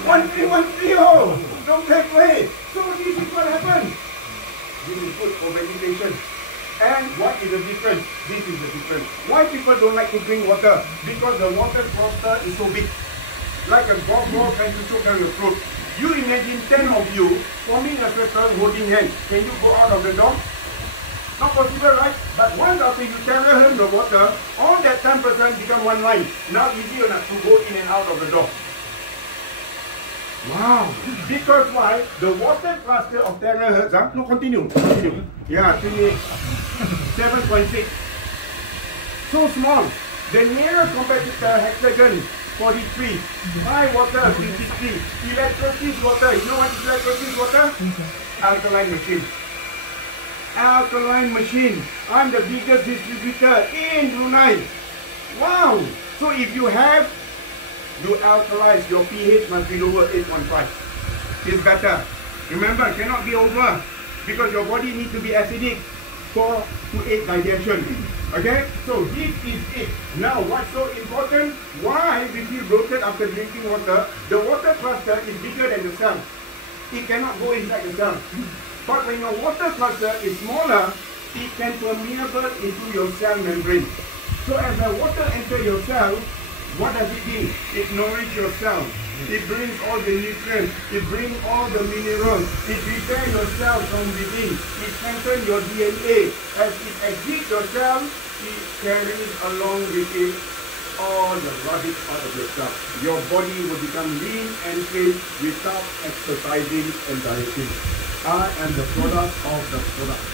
1 tree, oh! Don't take away. So this is what happens. This is good for vegetation. And what is the difference? This is the difference. Why people don't like to drink water? Because the water cluster is so big. Like a golf ball trying to choke down your throat. You imagine 10 of you forming a circle holding hands. Can you go out of the door? Not possible, right? But once after you terahertz the water, all that 10% become one line. Now easier enough to go in and out of the door. Wow! Because why? The water cluster of terahertz, no, continue. Yeah, 7.6. So small. The nearest competitor, hexagon, 43. My water, 53. Electrolysis water. You know what is electrolysis water? Alkaline machine. Alkaline machine. I'm the biggest distributor in Brunei. Wow! So if you have, you alkalize, your pH must be lower 8.5. It's better. Remember, cannot be over. Because your body needs to be acidic 4 to 8 digestion. Okay? So this is it. Now what's so important? Why we feel bloated after drinking water? The water cluster is bigger than the cell. It cannot go inside the cell. But when your water cluster is smaller, it can permeable into your cell membrane. So as the water enters your cell, what does it do? It nourishes your cell. It brings all the nutrients. It brings all the minerals. It repairs your cell from within. It strengthens your DNA. As it exits your cell, it carries along with it all the rubbish out of your cell. Your body will become lean and thin without exercising and dieting. I am the product of the product.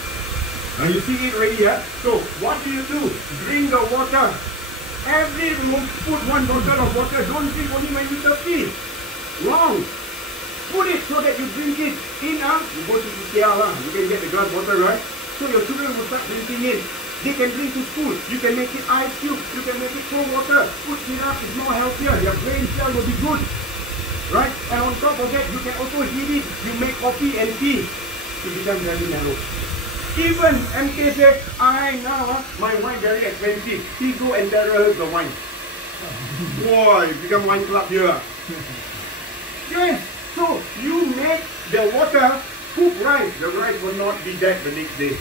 Now you see it already, yeah? So what do? Drink the water. Every room, put 1 bottle of water. Don't drink only when you're thirsty. Wrong. Put it so that you drink it in. You go to IKEA, you can get the glass bottle, right? So your children will start drinking it. They can drink to school. You can make it ice cube. You can make it cold water. Put syrup, it's more healthier. Your brain cell will be good. Right? And on top of that, you can also heat it. You make coffee and tea to become very narrow. Even MK said, my wine very expensive. He go and terahertz the wine. Boy, become wine club here. Yes, so you make the water, cook rice. The rice will not be dead the next day.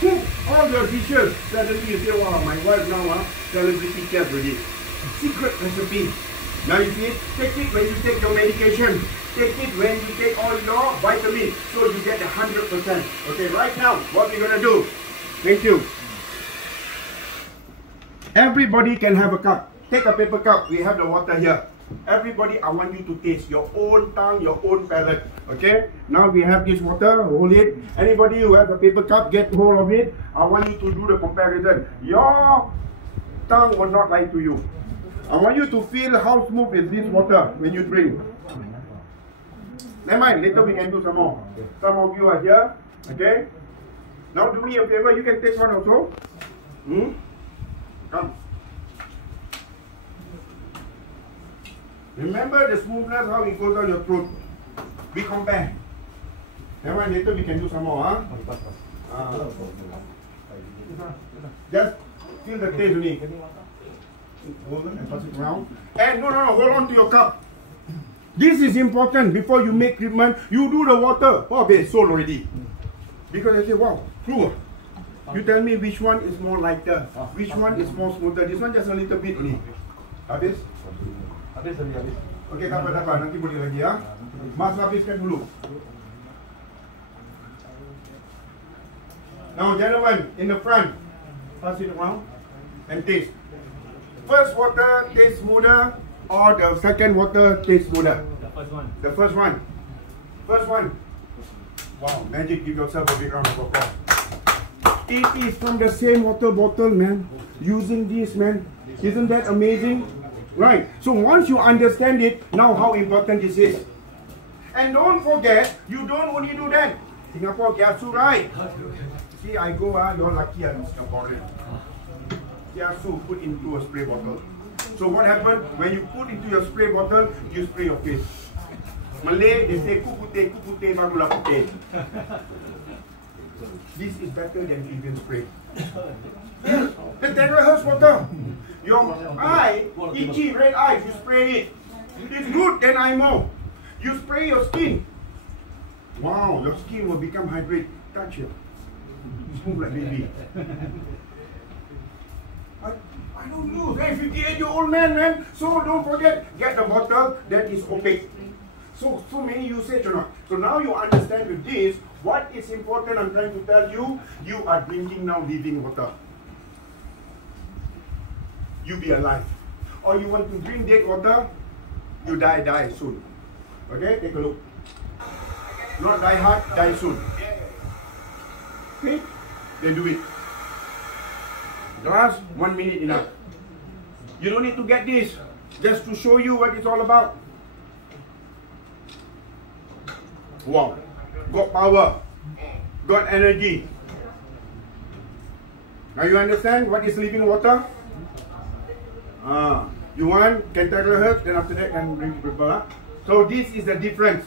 Cook all the dishes. Suddenly you say, wow, my wife now, celebrity chef already. secret recipe. Now you see, take it when you take your medication. Take it when you take all your vitamins. So you get 100%. Okay, right now, what we're gonna do. Thank you. Everybody can have a cup. Take a paper cup. We have the water here. Everybody, I want you to taste your own tongue, your own palate. Okay? Now we have this water. Hold it. Anybody who has a paper cup, get hold of it. I want you to do the comparison. Your tongue will not lie to you. I want you to feel how smooth is this water when you drink. Never mind. Later we can do some more. Some of you are here. Okay? Now do me a favor. You can take one also. Come. Remember the smoothness, how it goes down your throat. We compare. Never mind, later we can do some more, huh? Just feel the taste only. Hold on and pass it around. And no, hold on to your cup. This is important. Before you make treatment, you do the water. Oh, okay, sold already. Because I say, wow, true. You tell me which one is more lighter, which one is more smoother. This one just a little bit only. Habis? Habis. Okay, tak apa. Nanti boleh lagi ya. Mas habiskan dulu. Now, gentlemen, in the front, pass it around and taste. First water tastes smoother, or the second water tastes smoother? The first one. The first one. First one. Wow, magic! Give yourself a big round of applause. It is from the same water bottle, man. Using this, man. Isn't that amazing? Right. So once you understand it, now how important this is. And don't forget, you don't only do that. Singapore kiasu, right? See, I go, you're lucky I'm Singaporean. Kiasu put into a spray bottle. So what happened? When you put into your spray bottle, you spray your face. Malay, they say, ku putih, barulah putih. This is better than Indian spray. The THz water. Your eye, itchy, red eyes, you spray it. It's good, then I know. You spray your skin. Wow, your skin will become hydrated. Touch it. Smooth like baby. I don't know. Hey, 58-year-old man. So don't forget, get the bottle that is opaque. So many usage or not. So now you understand with this, what is important I'm trying to tell you, you are drinking now living water. You be alive. Or you want to drink dead water, you die soon. Okay, take a look. Not die hard, die soon. Okay, then do it. Glass, 1 minute enough. You don't need to get this, just to show you what it's all about. Wow, got power, got energy. Now you understand what is living water? You want THz, then after that can bring people. So this is the difference.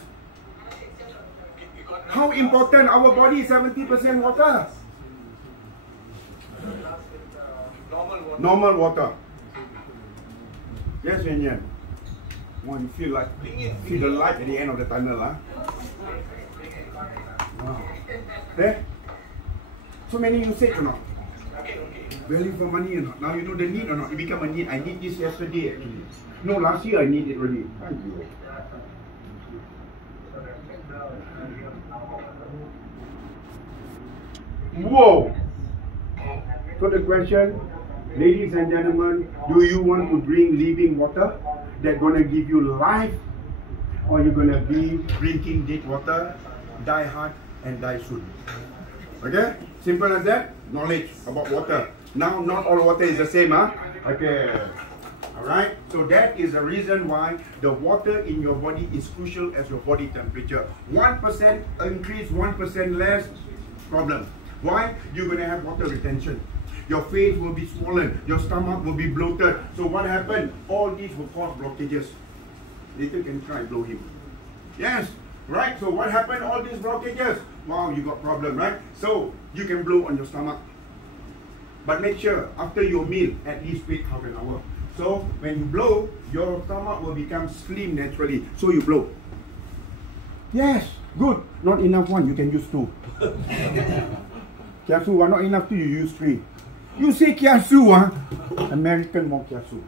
How important our body is 70% water. Normal water. Yes, Yanyan. When you feel the light at the end of the tunnel, huh? Wow. There? So many usage or not? Value for money or not? Now you know the need or not? It become a need. I need this yesterday actually. No, last year I need it already. Whoa! So the question, ladies and gentlemen, do you want to drink living water that's gonna give you life, or you're gonna be drinking dead water, die hard and die soon? Okay? Simple as that. Knowledge about water. Now, not all water is the same, huh? Okay. Alright? So that is the reason why the water in your body is crucial as your body temperature. 1% increase, 1% less, problem. Why? You're going to have water retention. Your face will be swollen. Your stomach will be bloated. So what happened? All these will cause blockages. Later can try blow him. Yes. Right? So what happened? All these blockages. Wow, you got problem, right? So you can blow on your stomach. But make sure after your meal, at least wait half an hour. So when you blow, your stomach will become slim naturally. So you blow. Yes, good. Not enough one, you can use 2. Kiasu, not enough 2, you use 3. You say kiasu, American more kiasu.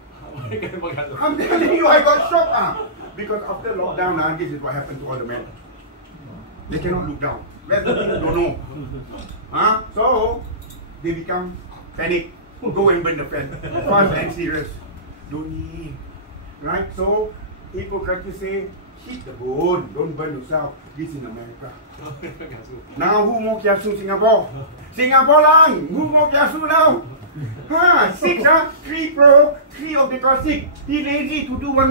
I'm telling you, I got shocked. Because after lockdown, this is what happened to all the men. They cannot look down. Where's the thing? Don't know. So, they become panic. Go and burn the pen. Fast and serious. Don't need. Right? So, Hippocrates say, hit the bone. Don't burn yourself. This in America. Now, who more kiasu Singapore? Singapore lang! Who more kiasu now? 6 3 pro, 3 of the classic. He lazy to do one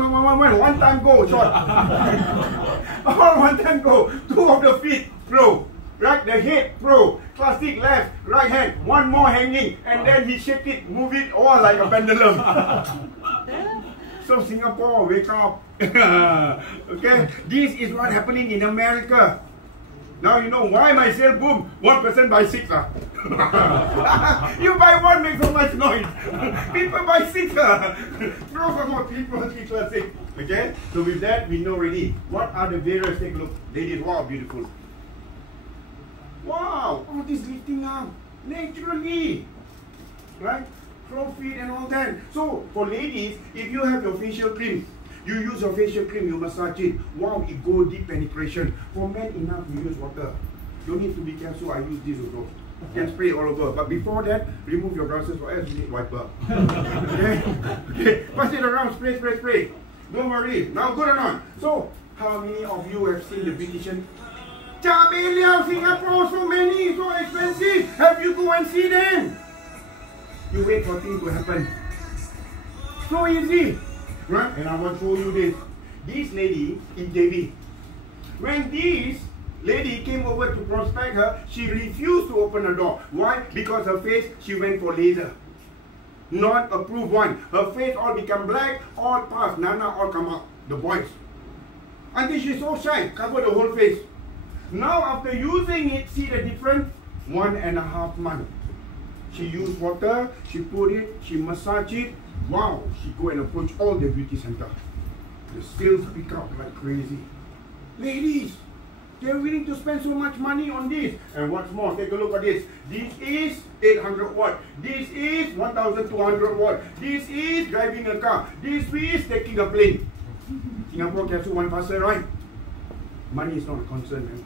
time go shot. All one time go. 2 of the feet pro. Right, the head pro. Classic left, right hand. 1 more hanging, and then he shake it, move it all like a pendulum. So Singapore, wake up. Okay, this is what happening in America. Now you know why my sale boom. 1% buy 6. You buy 1, make so much noise. People buy 6. Throw some more 3 classic. Okay? So with that, we know already. What are the various? Take a look. Ladies, wow, beautiful. Wow, all this lifting up naturally. Right? Throw feet and all that. So for ladies, if you have your facial cream, you use your facial cream, you massage it. Wow, it go deep penetration. For men, enough you use water. Don't need to be careful. I use this also. Can spray all over. But before that, remove your glasses or else you need wiper. Okay? Okay. Pass it around. Spray. Don't worry. Now good or not? So, how many of you have seen the beautician? Chabeliao, Singapore, so many, so expensive. Have you go and see them? You wait for things to happen. So easy. Right? And I will show you this. This lady in JB. When this lady came over to prospect her, she refused to open the door. Why? Because her face, she went for laser. Not approved one. Her face all become black, all passed. Nana all come out. The boys. Until she's so shy, cover the whole face. Now after using it, see the difference? 1.5 months. She used water, she put it, she massaged it. Wow, she go and approach all the beauty center. The sales pick up like crazy. Ladies, they're willing to spend so much money on this. And what's more, take a look at this. This is 800 watt. This is 1200 watt. This is driving a car. This is taking a plane. Singapore can do one faster, right? Money is not a concern, man.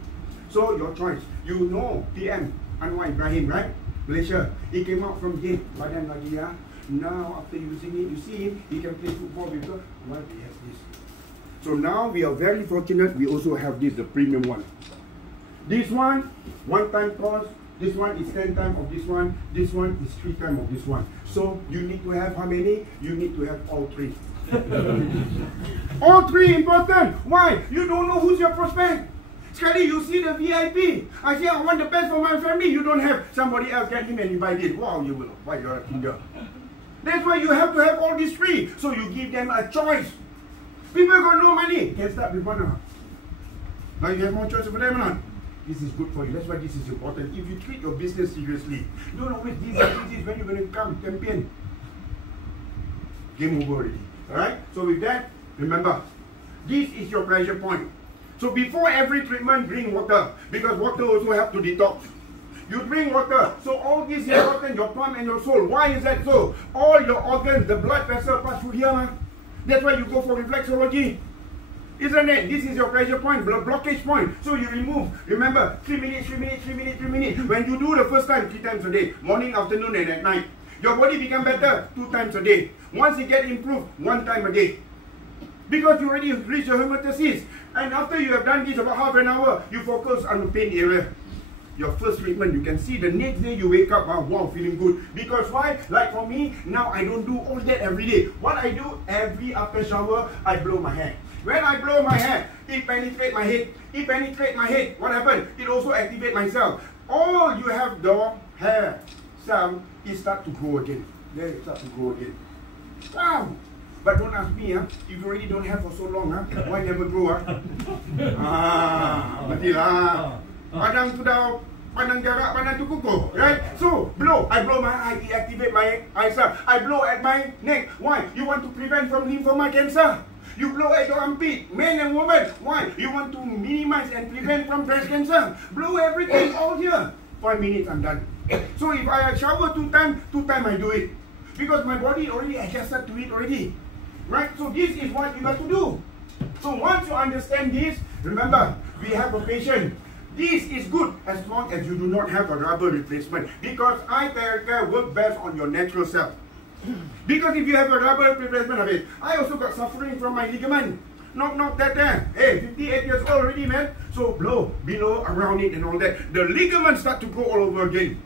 So your choice. You know PM Anwar Ibrahim, right? Malaysia. He came out from him. Badan lagi ya. Now after using it, you see him, he can play football with her. Why we have this? So now we are very fortunate, we also have this, the premium one. This one time cost, this one is 10 times of this one is 3 times of this one. So you need to have how many? You need to have all 3. All 3 important. Why? You don't know who's your prospect. Sekali you see the VIP. I say I want the best for my family. You don't have somebody else get him and you buy this. Wow, you will buy your finger. That's why you have to have all these 3. So you give them a choice. People got no money. Can start with one. Now you have more choice for them or not? This is good for you. That's why this is important. If you treat your business seriously, don't always this when you're going to come champion. Game over already. Alright? So with that, remember, this is your pressure point. So before every treatment, drink water. Because water also helps to detox. You drink water. So all this is important, your palm and your soul. Why is that so? All your organs, the blood vessel pass through here. Man. That's why you go for reflexology. Isn't it? This is your pressure point, blockage point. So you remove. Remember, 3 minutes. When you do the first time, 3 times a day. Morning, afternoon, and at night. Your body become better 2 times a day. Once it get improved, 1 time a day. Because you already reached your hemostasis. And after you have done this about half an hour, you focus on the pain area. Your first treatment, you can see the next day you wake up, wow, feeling good. Because why? Like for me, now I don't do all that every day. What I do, every after shower, I blow my hair. When I blow my hair, it penetrates my head. What happened? It also activates myself. All you have the hair cell, it start to grow again. There it start to grow again. Wow! But don't ask me, if you already don't have for so long, why never grow? Betul lah. Padang tu dah, pandang jarak, pandang tu kukuh, right? So, blow. I blow my eye, it activate my eyes up. I blow at my neck. Why? You want to prevent from lymphoma cancer. You blow at your armpit, men and women. Why? You want to minimize and prevent from breast cancer. Blow everything all here. 5 minutes, I'm done. So if I shower 2 times I do it. Because my body already adjusted to it already. Right? So this is what you have to do. So once you understand this, remember, we have a patient. This is good as long as you do not have a rubber replacement, because iTeraCare works best on your natural self. Because if you have a rubber replacement of it, I also got suffering from my ligament. Not that there. Hey, 58 years old already, man. So blow, below, around it and all that. The ligaments start to grow all over again.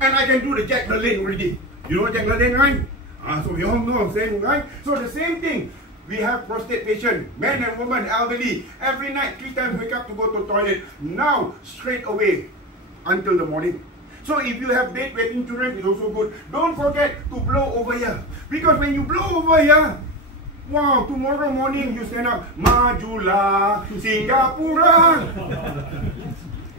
And I can do the Jack LaLanne already. You know Jack LaLanne, right? So we all know, same, right? So the same thing. We have prostate patient, men and women, elderly. Every night, 3 times wake up to go to the toilet. Now, straight away, until the morning. So if you have bed waiting children, it's also good. Don't forget to blow over here. Because when you blow over here, wow, tomorrow morning you stand up, Majulah, Singapura.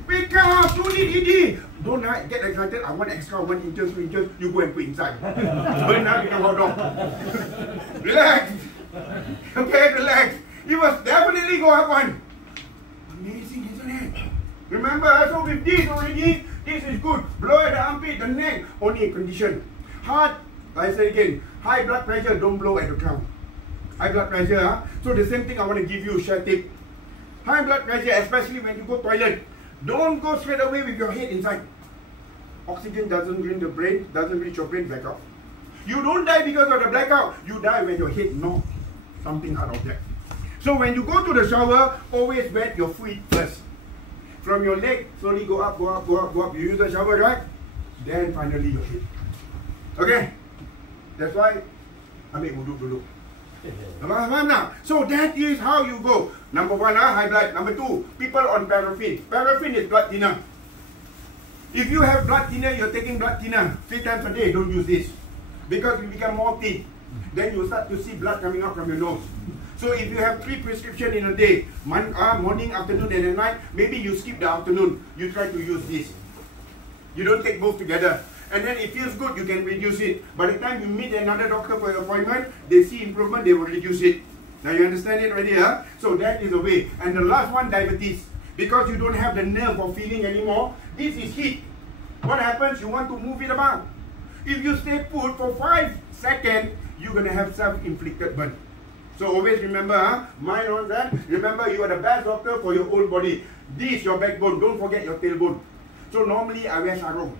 Wake up, do it. Don't get excited, I want extra 1 inch, 2 inches, you go and put inside. Burn up in a hot dog. Relax. Okay, relax. You must definitely go up one. Amazing, isn't it? Remember, so with this already, this is good. Blow at the armpit, the neck, only condition. Heart, I say again, high blood pressure, don't blow at the crown. High blood pressure, huh? So the same thing I want to give you, share tip. High blood pressure, especially when you go toilet, don't go straight away with your head inside. Oxygen doesn't reach the brain, doesn't reach your brain, blackout. You don't die because of the blackout, you die when your head knocks something out of that. So when you go to the shower, always wet your feet first. From your leg, slowly go up. You use the shower, right? Then finally your head. Okay? That's why I make wudu dulu. So that is how you go. Number 1, high blood. Number 2, people on paraffin. Paraffin is blood thinner. If you have blood thinner, you're taking blood thinner 3 times a day, don't use this. Because you become more thin. Then you start to see blood coming out from your nose. So if you have 3 prescriptions in a day, morning, afternoon and at night, maybe you skip the afternoon. You try to use this. You don't take both together. And then it feels good, you can reduce it. By the time you meet another doctor for your appointment, they see improvement, they will reduce it. Now you understand it already, huh? So that is the way. And the last one, diabetes. Because you don't have the nerve of feeling anymore, this is heat. What happens? You want to move it about. If you stay put for 5 seconds, you're going to have self-inflicted burn. So always remember, mind on that. Remember, you are the best doctor for your whole body. This, your backbone. Don't forget your tailbone. So normally, I wear sarung.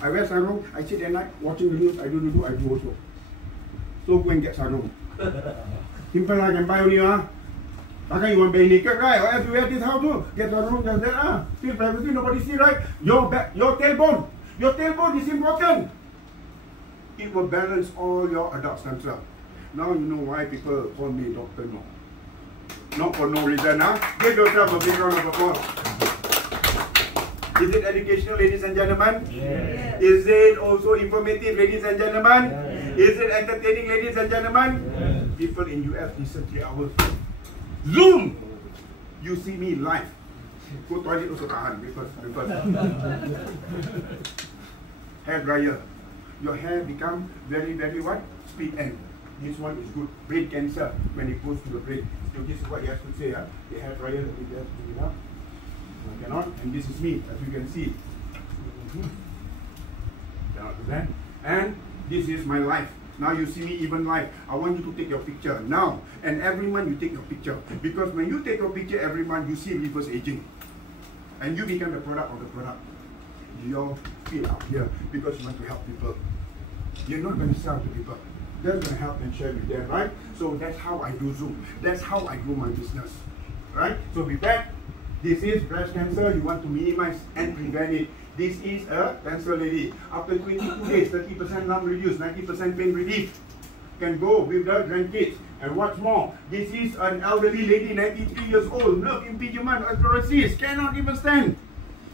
I sit at night watching the news. I do also. So go and get sarung. Simple, I can buy only, How can you want to be naked, right? Or have to wear this how to get sarung, just that, Still privacy, nobody see, right? Your tailbone. Your tailbone is important. It will balance all your adult stem cells. Now you know why people call me Dr. No. Not for no reason, Give yourself a big round of applause. Is it educational, ladies and gentlemen? Yes. Is it also informative, ladies and gentlemen? Yes. Is it entertaining, ladies and gentlemen? Yes. People in US listen 3 hours. Zoom! You see me live. Go toilet also tahan because hair dryer. Your hair become very what? Split end. This one is good. Brain cancer when it goes to the brain. So this is what you have to say. The hair dryer, let me just bring it up. Cannot. And this is me, as you can see. Cannot do that. And this is my life. Now you see me even live. I want you to take your picture now. And every month you take your picture. Because when you take your picture every month, you see reverse aging. And you become the product of the product. Your feel up here because you want to help people. You're not going to sell to people. They're going to help and share with them, right? So that's how I do Zoom. That's how I grow my business, right? So with that, this is breast cancer. You want to minimize and prevent it. This is a cancer lady. After 22 days, 30% lump reduced, 90% pain relief. Can go with the grandkids. And what's more, this is an elderly lady, 93 years old, nerve impingement, arthrosis, cannot even stand.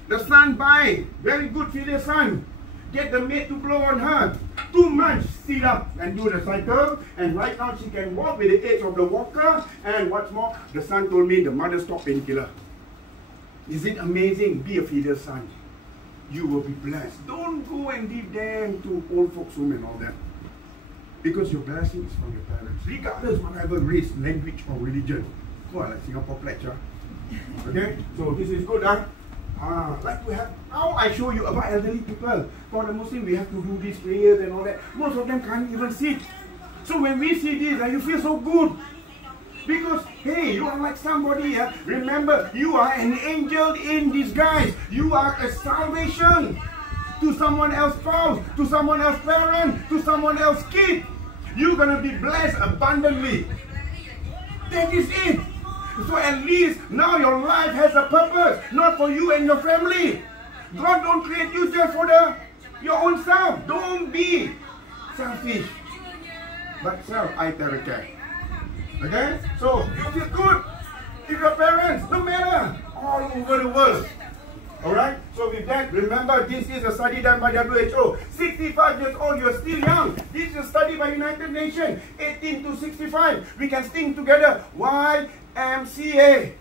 The son by, very good filial son. Get the maid to blow on her. 2 months, sit up and do the cycle. And right now she can walk with the aid of the walker. And what's more, the son told me the mother stopped painkiller. Is it amazing? Be a filial son. You will be blessed. Don't go and give them to old folks home and all that. Because your blessing is from your parents. Regardless whatever race, language or religion. Well, like Singapore pledge, Okay? So this is good, like to have, how I show you about elderly people. For the Muslim, we have to do these prayers and all that. Most of them can't even sit. So when we see this, you feel so good. Because, hey, you are like somebody. Remember, you are an angel in disguise. You are a salvation to someone else's spouse, to someone else's parent, to someone else's kid. You're going to be blessed abundantly. That is it. So at least now your life has a purpose, not for you and your family. God don't create you just for your own self. Don't be selfish, but self iTeraCare. Okay? So you feel good if your parents, no matter, all over the world. Alright? So with that, remember this is a study done by WHO. 65 years old, you're still young. This is a study by United Nations. 18 to 65. We can sing together. YMCA.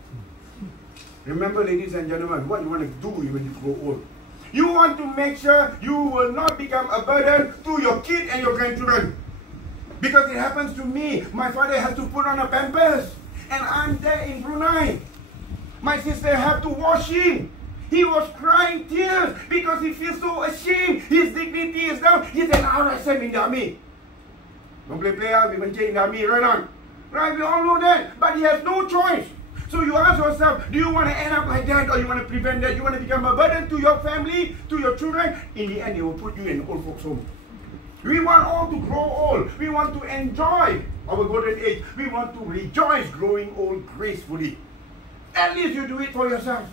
Remember, ladies and gentlemen, what you want to do when you grow old. You want to make sure you will not become a burden to your kid and your grandchildren. Because it happens to me. My father has to put on a pampers. And I'm there in Brunei. My sister had to wash him. He was crying tears because he feels so ashamed. His dignity is down. He's an RSM in the army. Don't play we benci in the army, right on? Right, we all know that. But he has no choice. So you ask yourself, do you want to end up like that, or you want to prevent that? You want to become a burden to your family, to your children? In the end, they will put you in old folks' home. We want all to grow old. We want to enjoy our golden age. We want to rejoice growing old gracefully. At least you do it for yourself.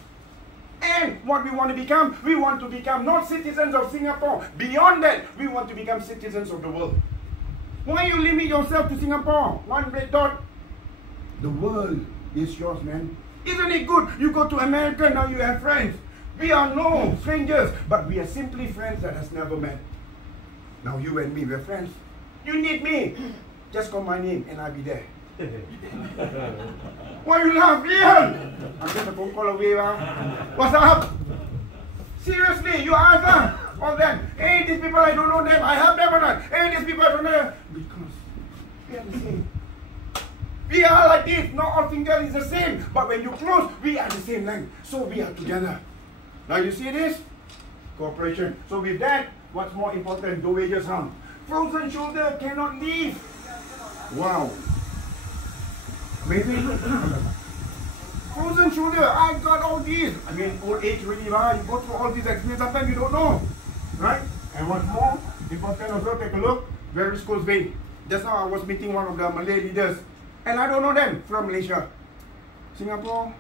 And what we want to become not citizens of Singapore. Beyond that, we want to become citizens of the world. Why you limit yourself to Singapore? One red dot. The world is yours, man. Isn't it good? You go to America, now you have friends. We are no strangers, but we are simply friends that has never met. Now you and me, we're friends. You need me. Just call my name and I'll be there. Why you laugh, Leon? I'm just a phone call away, what's up? Seriously, you ask all them. Hey, these people, I don't know them. I have them or not. Hey, these people, I don't know them. Because we are the same. We are like this. Not all fingers is the same. But when you close, we are the same length. So we are together. Now you see this? Cooperation. So with that, what's more important? The wages harm. Frozen shoulder cannot leave. Wow. Amazing. Frozen shoulder, I got all these. I mean, old age really, you go through all these experiences, sometimes you don't know. Right? And what's more important also, take a look, varicose vein. Just now I was meeting one of the Malay leaders, and I don't know them, from Malaysia. Singapore,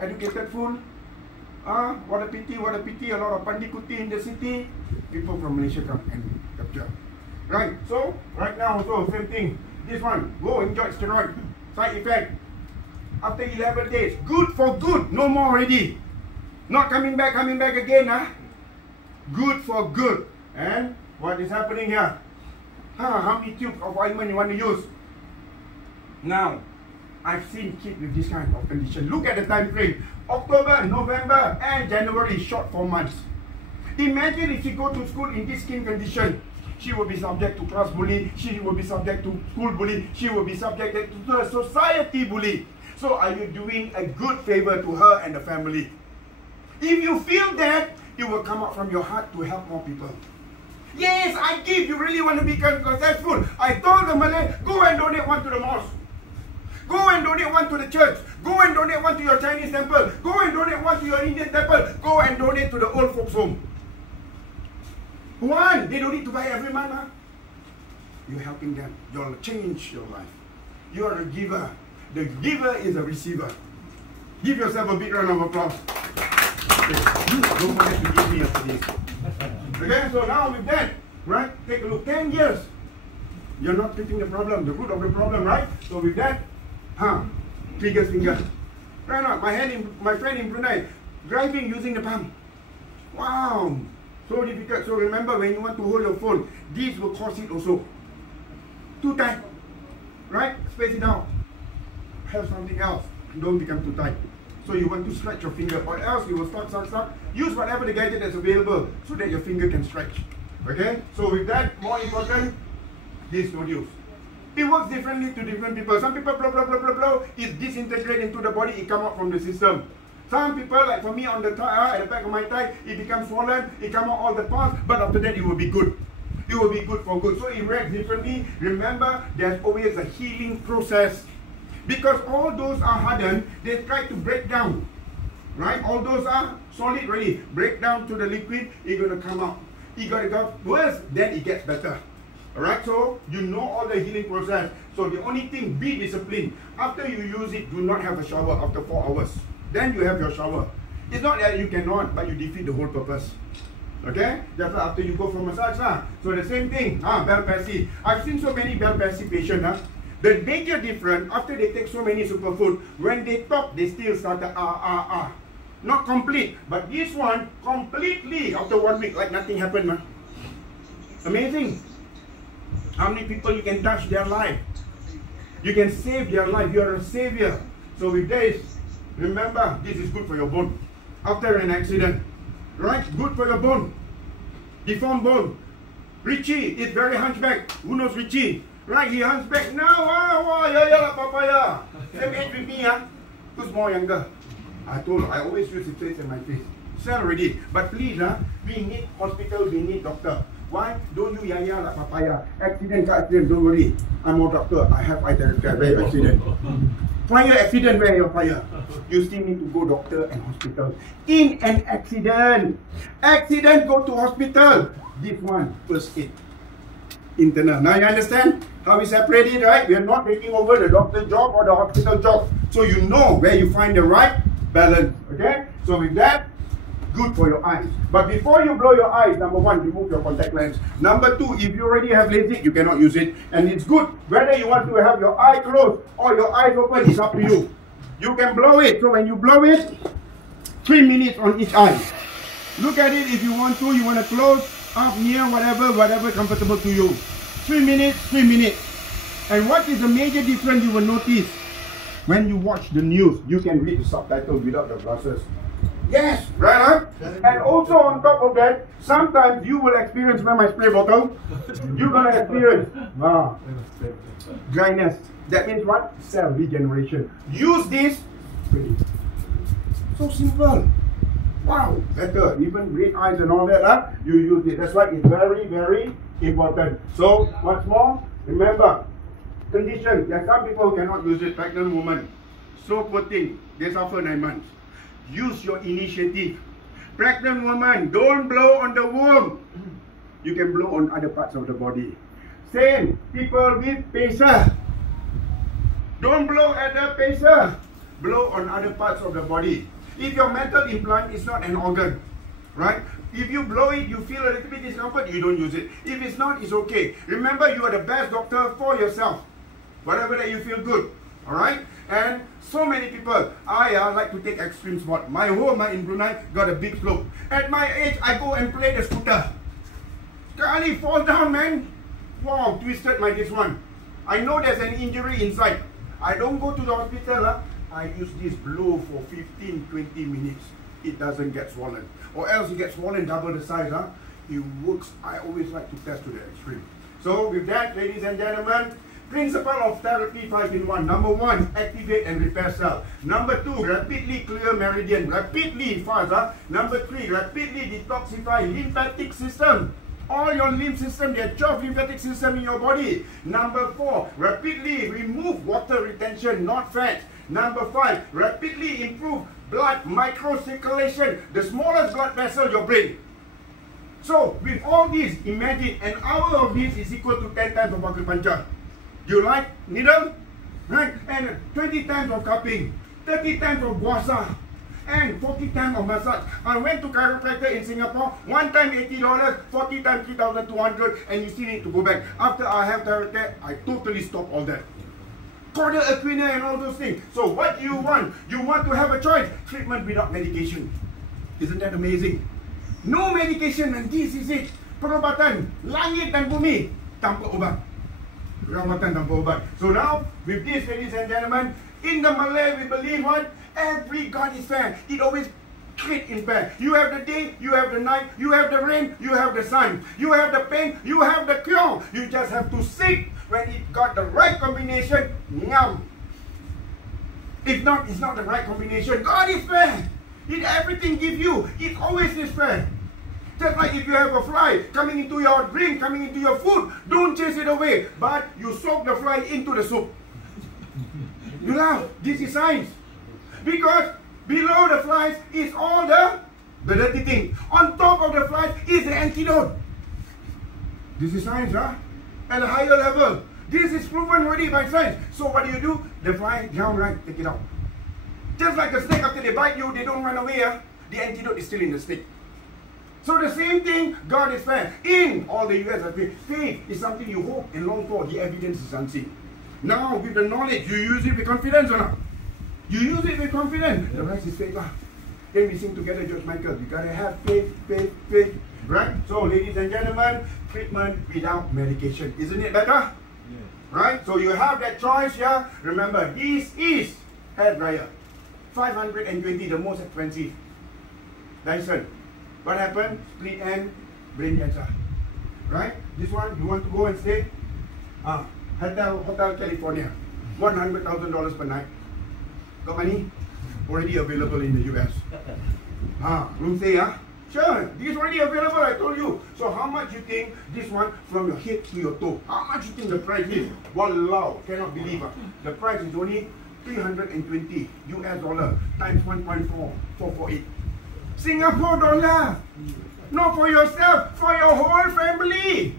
educated fool. What a pity, a lot of pandikuti in the city. People from Malaysia come and capture. Right, so, right now also, same thing. This one, go enjoy steroid. Side effect. After 11 days, good for good, no more already. Not coming back again, Good for good. And what is happening here? How many tubes of ointment you want to use? Now, I've seen kids with this kind of condition. Look at the time frame. October, November, and January, short 4 months. Imagine if she go to school in this skin condition. She will be subject to class bully, she will be subject to school bully, she will be subjected to the society bully. So are you doing a good favor to her and the family? If you feel that, it will come out from your heart to help more people. Yes, I give. You really want to be successful. I told the Malay, go and donate one to the mosque. Go and donate one to the church. Go and donate one to your Chinese temple. Go and donate one to your Indian temple. Go and donate to the old folks home. One, they don't need to buy every month. You're helping them. You'll change your life. You are a giver. The giver is a receiver. Give yourself a big round of applause. Okay. Don't forget to give me after this. Okay, so now with that, right? Take a look. 10 years. You're not treating the problem, the root of the problem, right? So with that, biggest finger. Right now, my friend in Brunei, driving using the palm. Wow. So difficult. So remember, when you want to hold your phone, this will cause it also. Too tight. Right? Space it out. Have something else. Don't become too tight. So you want to stretch your finger, or else you will start. Use whatever the gadget that's available so that your finger can stretch. Okay? So with that, more important, these nodules. It works differently to different people. Some people blow, it disintegrates into the body, it comes out from the system. Some people, like for me on the thigh, at the back of my thigh, it becomes swollen, it comes out all the parts, but after that it will be good. it will be good for good. So it reacts differently. Remember, there's always a healing process. Because all those are hardened, they try to break down. Right? All those are solid already. Break down to the liquid, it's going to come out. It got to go worse, then it gets better. Alright, so you know all the healing process. So the only thing, be disciplined. After you use it, do not have a shower after 4 hours. Then you have your shower. It's not that you cannot, but you defeat the whole purpose. Okay? Just after you go for massage. So the same thing, bell palsy. I've seen so many bell palsy patients. The major difference, after they take so many superfood, when they talk, they still start the Not complete, but this one, completely after 1 week, like nothing happened. Amazing. How many people you can touch their life? You can save their life. You are a savior. So with this, remember, this is good for your bone. After an accident, right? Good for your bone. Deformed bone. Richie is very hunchback. Who knows Richie? Right, he hunchback now. Papaya. Same age with me, Who's more younger? I told her, I always use the face in my face. Sell already. But please, we need hospital, we need doctor. Why? Don't you yaya like papaya? Accident, don't worry. I'm a doctor. I have iTeraCare. Where accident? Fire accident, where your fire? You still need to go doctor and hospital. In an accident. Accident, go to hospital. This one, first aid. Internal. Now you understand how we separate it, right? We are not taking over the doctor's job or the hospital job. So you know where you find the right balance. Okay? So with that, good for your eyes. But before you blow your eyes, number one, remove your contact lens. Number two, if you already have LASIK, you cannot use it. And it's good whether you want to have your eye closed or your eyes open, it's up to you. You can blow it. So when you blow it, 3 minutes on each eye. Look at it if you want to. You want to close, up, near, whatever comfortable to you. 3 minutes, 3 minutes. And what is the major difference you will notice? When you watch the news, you can read the subtitles without the glasses. Yes, right? And also on top of that, sometimes you will experience, when my spray bottle, you're going to experience dryness. That means what? Cell regeneration. Use this. So simple. Wow, better. Even red eyes and all that, you use it. That's why it's very, very important. So, what's more, remember, condition. There are some people who cannot use it. Pregnant woman. So poor thing. They suffer 9 months. Use your initiative. Pregnant woman, don't blow on the womb. You can blow on other parts of the body. Same, people with pacer. Don't blow at the pacer. Blow on other parts of the body. If your metal implant is not an organ, right? If you blow it, you feel a little bit discomfort, you don't use it. If it's not, it's okay. Remember, you are the best doctor for yourself. Whatever that you feel good. Alright? And so many people, I like to take extreme sport. My home in Brunei got a big slope. At my age, I go and play the scooter. Sekali fall down, man. Wow, twisted my this one. I know there's an injury inside. I don't go to the hospital. I use this blow for 15-20 minutes. It doesn't get swollen. Or else it gets swollen double the size. It works. I always like to test to the extreme. So with that, ladies and gentlemen, principle of therapy 5 in 1. Number 1, activate and repair cell. Number 2, rapidly clear meridian. Rapidly fast. Number 3, rapidly detoxify lymphatic system. All your lymph system, there are 12 lymphatic system in your body. Number 4, rapidly remove water retention, not fat. Number 5, rapidly improve blood microcirculation, the smallest blood vessel, your brain. So, with all this, imagine an hour of this is equal to 10 times of acupuncture. You like needle? Right? And 20 times of cupping, 30 times of guasa, and 40 times of massage. I went to chiropractor in Singapore, one time $80, 40 times 3,200, and you still need to go back. After I have THz, I totally stop all that. Cordial equina and all those things. So what do you want? You want to have a choice. Treatment without medication. Isn't that amazing? No medication, and this is it. Perubatan, langit dan bumi, tanpa obat. Perawatan tanpa obat. So now, with this, ladies and gentlemen, in the Malay, we believe what? Every God is fair. It always creates in fair. You have the day, you have the night, you have the rain, you have the sun. You have the pain, you have the cure. You just have to seek. When it got the right combination, ngam. If not, it's not the right combination. God is fair. It everything give you. It always is fair. Just like if you have a fly coming into your drink, coming into your food, don't chase it away, but you soak the fly into the soup. You laugh. This is science. Because below the flies is all the dirty thing. On top of the flies is the antidote. This is science, huh? At a higher level. This is proven already by science. So what do? The fly down, right? Take it out. Just like a snake, after they bite you, they don't run away. Huh? The antidote is still in the snake. So the same thing, God is fair. In all the US, faith is something you hope and long for. The evidence is unseen. Now, with the knowledge, you use it with confidence or not? You use it with confidence. The rest is faith. Then we sing together, George Michael. You gotta have faith, faith, faith. Right? So, ladies and gentlemen, treatment without medication. Isn't it better? Yeah. Right? So, you have that choice here. Remember, this is hair dryer. 520, the most expensive. Dyson. What happened? Split end, brain cancer. Right? This one, you want to go and stay? Hotel California. $100,000 per night. Got money? Already available in the US. Room stay, Sure, this is already available, I told you. So how much you think this one from your head to your toe? How much you think the price is? Walao, cannot believe. The price is only 320 US dollar times 1.448. Singapore dollar. Not for yourself, for your whole family.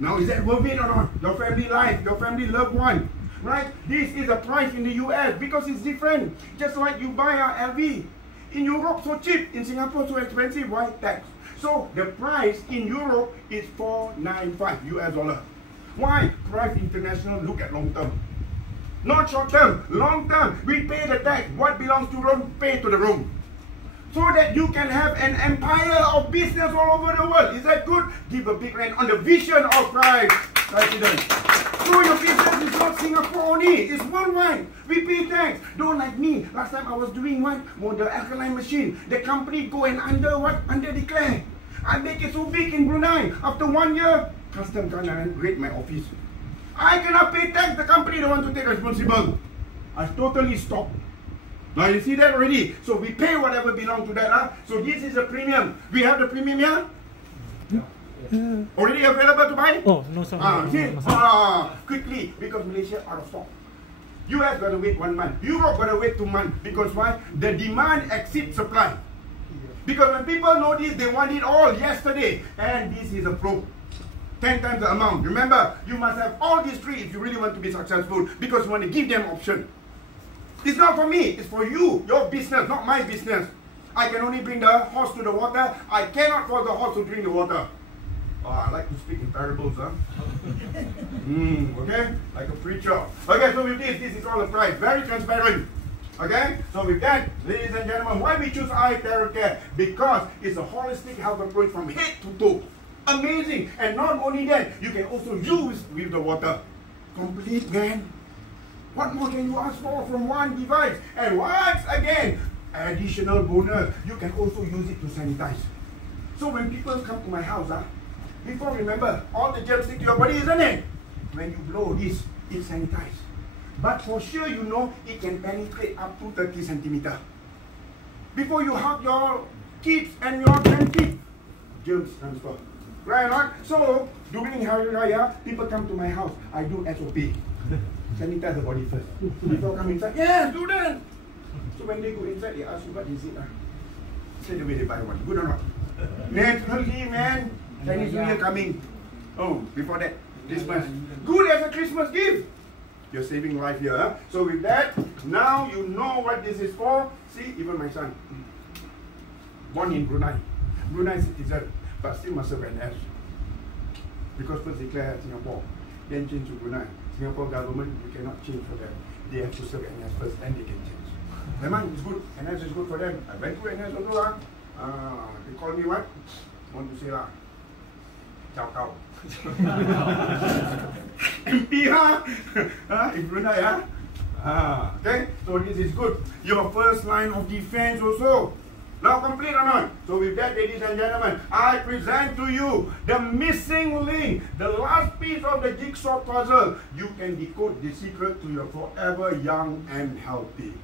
Now is that worth it or not? Your family life, your family loved one. Right? This is a price in the US because it's different. Just like you buy a LV. In Europe, so cheap. In Singapore, so expensive. Why? Tax. So the price in Europe is 495 US dollar. Why? Price international, look at long term. Not short term, long term. We pay the tax. What belongs to Rome, pay to the Rome. So that you can have an empire of business all over the world. Is that good? Give a big hand on the vision of Christ, President. So your business is not Singapore only, it's worldwide. We pay tax. Don't like me. Last time I was doing what? The alkaline machine. The company go and under declare. I make it so big in Brunei. After 1 year, custom can't raid my office. I cannot pay tax. The company don't want to take responsible. I totally stopped. Now you see that already. So we pay whatever belongs to that. So this is a premium. We have the premium here. Already available to buy? Oh, no, sir. Quickly, because Malaysia out of stock. US got to wait 1 month. Europe got to wait 2 months. Because why? The demand exceeds supply. Because when people know this, they want it all yesterday. And this is a pro. 10 times the amount. Remember, you must have all these three if you really want to be successful. Because you want to give them option. It's not for me, it's for you, your business, not my business. I can only bring the horse to the water. I cannot force the horse to drink the water. I like to speak in parables, okay? Like a preacher. Okay, so with this is all the price. Very transparent. Okay? So with that, ladies and gentlemen, why we choose iTeraCare? Because it's a holistic health approach from head to toe. Amazing. And not only that, you can also use with the water. Complete, man. What more can you ask for from one device? And once again, additional bonus, you can also use it to sanitize. So when people come to my house, before, remember, all the germs stick to your body, isn't it? When you blow this, it sanitizes. But for sure, you know, it can penetrate up to 30 centimeters. Before you hug your kids and your grandkids, germs transfer. Right or not? So, during Hari Raya, people come to my house. I do SOP. Sanitize the body first. Before come inside, yes, do that. So when they go inside, they ask you, what is it? Say the way they buy one. Good or not? Naturally, man. Chinese New Year coming. Oh, before that, Christmas. Good as a Christmas gift. You're saving life here. So with that, now you know what this is for. See, even my son. Born in Brunei. Brunei citizen, but still must serve NS. Because first declare Singapore, then change to Brunei. Singapore government, you cannot change for them. They have to serve NS first, then they can change. Memang it's good. NS is good for them. I went to NS also. They call me what? Want to say lah. Ciao Kao. MP in Brunei okay, so this is good. Your first line of defense also. Now complete or not? So with that, ladies and gentlemen, I present to you the missing link, the last piece of the jigsaw puzzle. You can decode the secret to your forever young and healthy.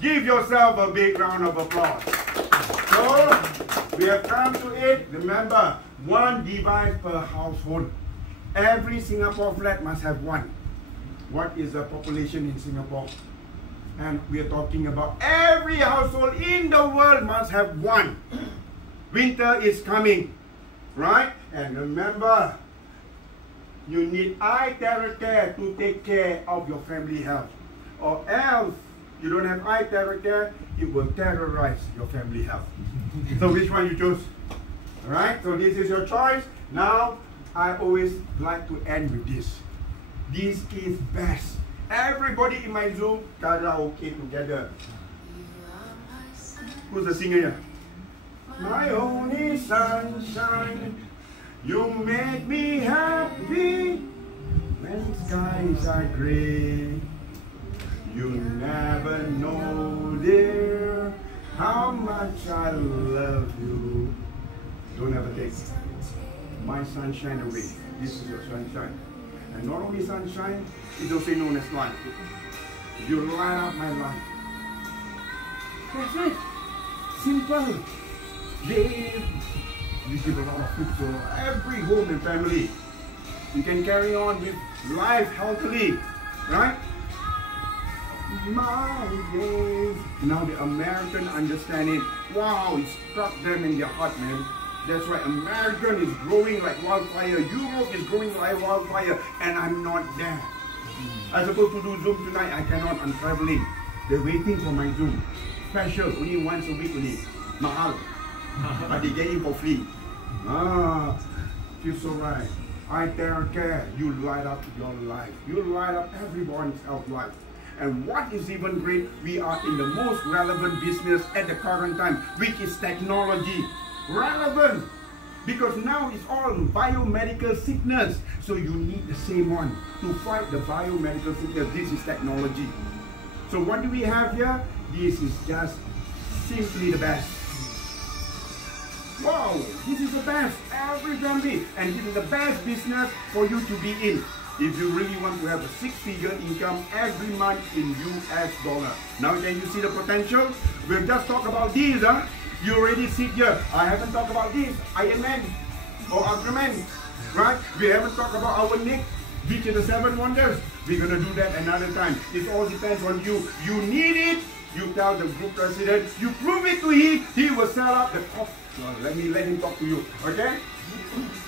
Give yourself a big round of applause. So, we have come to it. Remember, one device per household. Every Singapore flat must have one. What is the population in Singapore? And we are talking about every household in the world must have one. Winter is coming, right? And remember, you need iTeraCare to take care of your family health. Or else, you don't have iTeraCare, it will terrorize your family health. So which one you choose? Alright, so this is your choice. Now, I always like to end with this. This is best. Everybody in my Zoom, karaoke together. Who's the singer here? My only sunshine, you make me happy when skies are gray. You never know, dear, how much I love you. Don't ever take my sunshine away. This is your sunshine. And not only sunshine, it's also known as life. You light up my life. That's it. Simple. Live. You give a lot of food to every home and family. You can carry on with life healthily. Right? My days. Now the American understand it. Wow, it struck them in their heart, man. That's right, American is growing like wildfire. Europe is growing like wildfire, and I'm not there. I'm supposed to do Zoom tonight. I cannot. I'm traveling. They're waiting for my Zoom. Special, only once a week only. Mahal. But they get it for free. Ah, feels so right. iTeraCare, you light up your life. You light up everyone's health life. And what is even great, we are in the most relevant business at the current time, which is technology. Relevant, because now it's all biomedical sickness, so you need the same one to fight the biomedical sickness. This is technology. So what do we have here? This is just simply the best. Wow, this is the best, every family, and this is the best business for you to be in if you really want to have a six-figure income every month in US dollar. Now can you see the potential? We'll just talk about these, huh? You already sit here. I haven't talked about this, Iron Man or Ultraman, right? We haven't talked about our Nick, which is the 7 wonders. We're gonna do that another time. It all depends on you. You need it. You tell the group president. You prove it to him. He will sell up the top. Let him talk to you. Okay?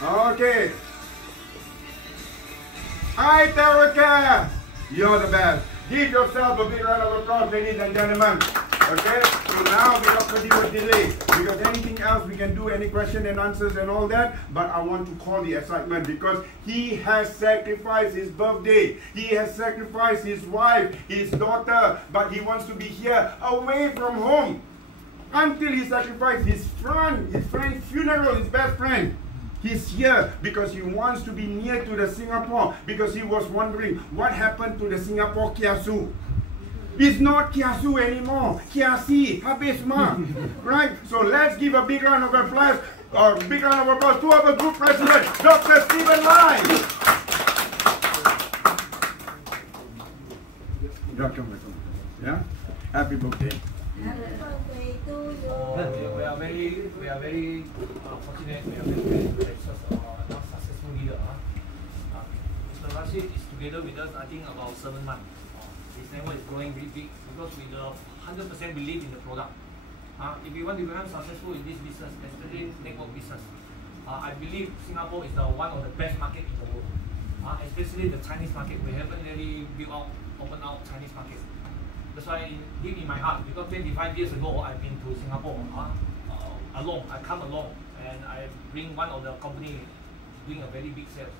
Okay. iTeraCare, you're the best. Give yourself a big round of applause, ladies and gentlemen. Okay, so now without further delay, because anything else we can do, any question and answers and all that, but I want to call the excitement because he has sacrificed his birthday, he has sacrificed his wife, his daughter, but he wants to be here away from home until he sacrificed his friend's funeral, his best friend. He's here because he wants to be near to the Singapore, because he was wondering what happened to the Singapore kiasu. It's not kiasu anymore. Kiasi, habis ma. Right? So let's give a big round of applause, to our group president, Dr. Stephen Lai. Welcome. Yeah? Happy birthday. Happy birthday to you. We are very fortunate. We are very successful leader. Mr. Rashid is together with us, I think, about 7 months. His network is growing really big because we 100% believe in the product. If you want to become successful in this business, especially network business, I believe Singapore is one of the best market in the world. Especially the Chinese market. We haven't really opened out Chinese market. That's why deep in my heart, because 25 years ago I've been to Singapore alone. I come alone and I bring one of the company doing a very big sales.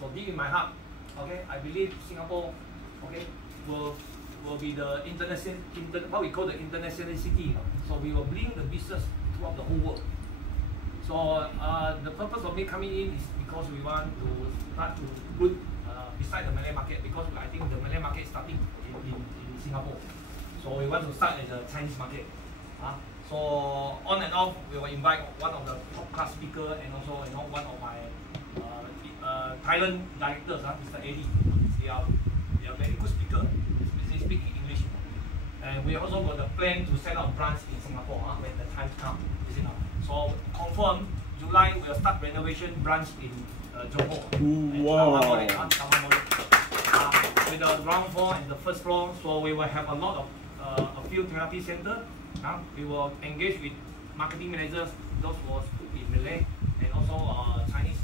So deep in my heart, okay, I believe Singapore, okay, will be the what we call the international city. So we will bring the business throughout the whole world. So the purpose of me coming in is because we want to start to put beside the Malay market, because I think the Malay market is starting in Singapore. So we want to start at the Chinese market. So on and off, we will invite one of the top class speaker and also one of my Thailand directors, Mr. Eddie. They are very good speaker. They speak in English. And we also got the plan to set up branch in Singapore when the time comes. So confirm July we'll start renovation branch in Johor. Wow. With the ground floor and the first floor, so we will have a lot of a few therapy center. We will engage with marketing managers, those who speak in Malay, and also Chinese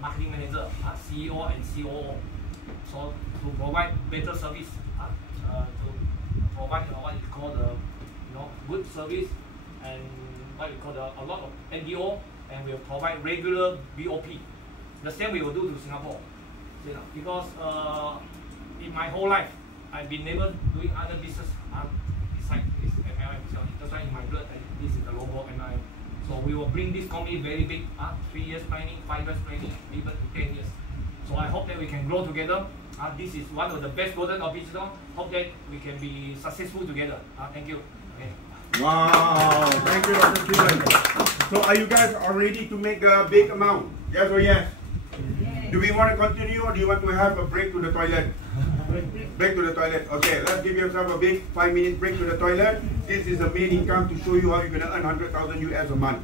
marketing manager, CEO and COO. So to provide better service, to provide what you call the good service, and what you call a lot of NDO, and we will provide regular BOP. The same we will do to Singapore, because in my whole life I've been never doing other business besides this MLM. That's why in my blood this is the logo MLM. So we will bring this company very big, 3 years planning, 5 years planning, even to 10 years. So I hope that we can grow together. This is one of the best golden opportunities. Hope that we can be successful together. Thank you. Okay. Wow, thank you, Dr. Steven. So are you guys all ready to make the big amount? Yes or yes? Do we want to continue, or do you want to have a break to the toilet? Break to the toilet. Okay, let's give yourself a big 5-minute break to the toilet. This is the main income to show you how you're going to earn 100,000 US a month.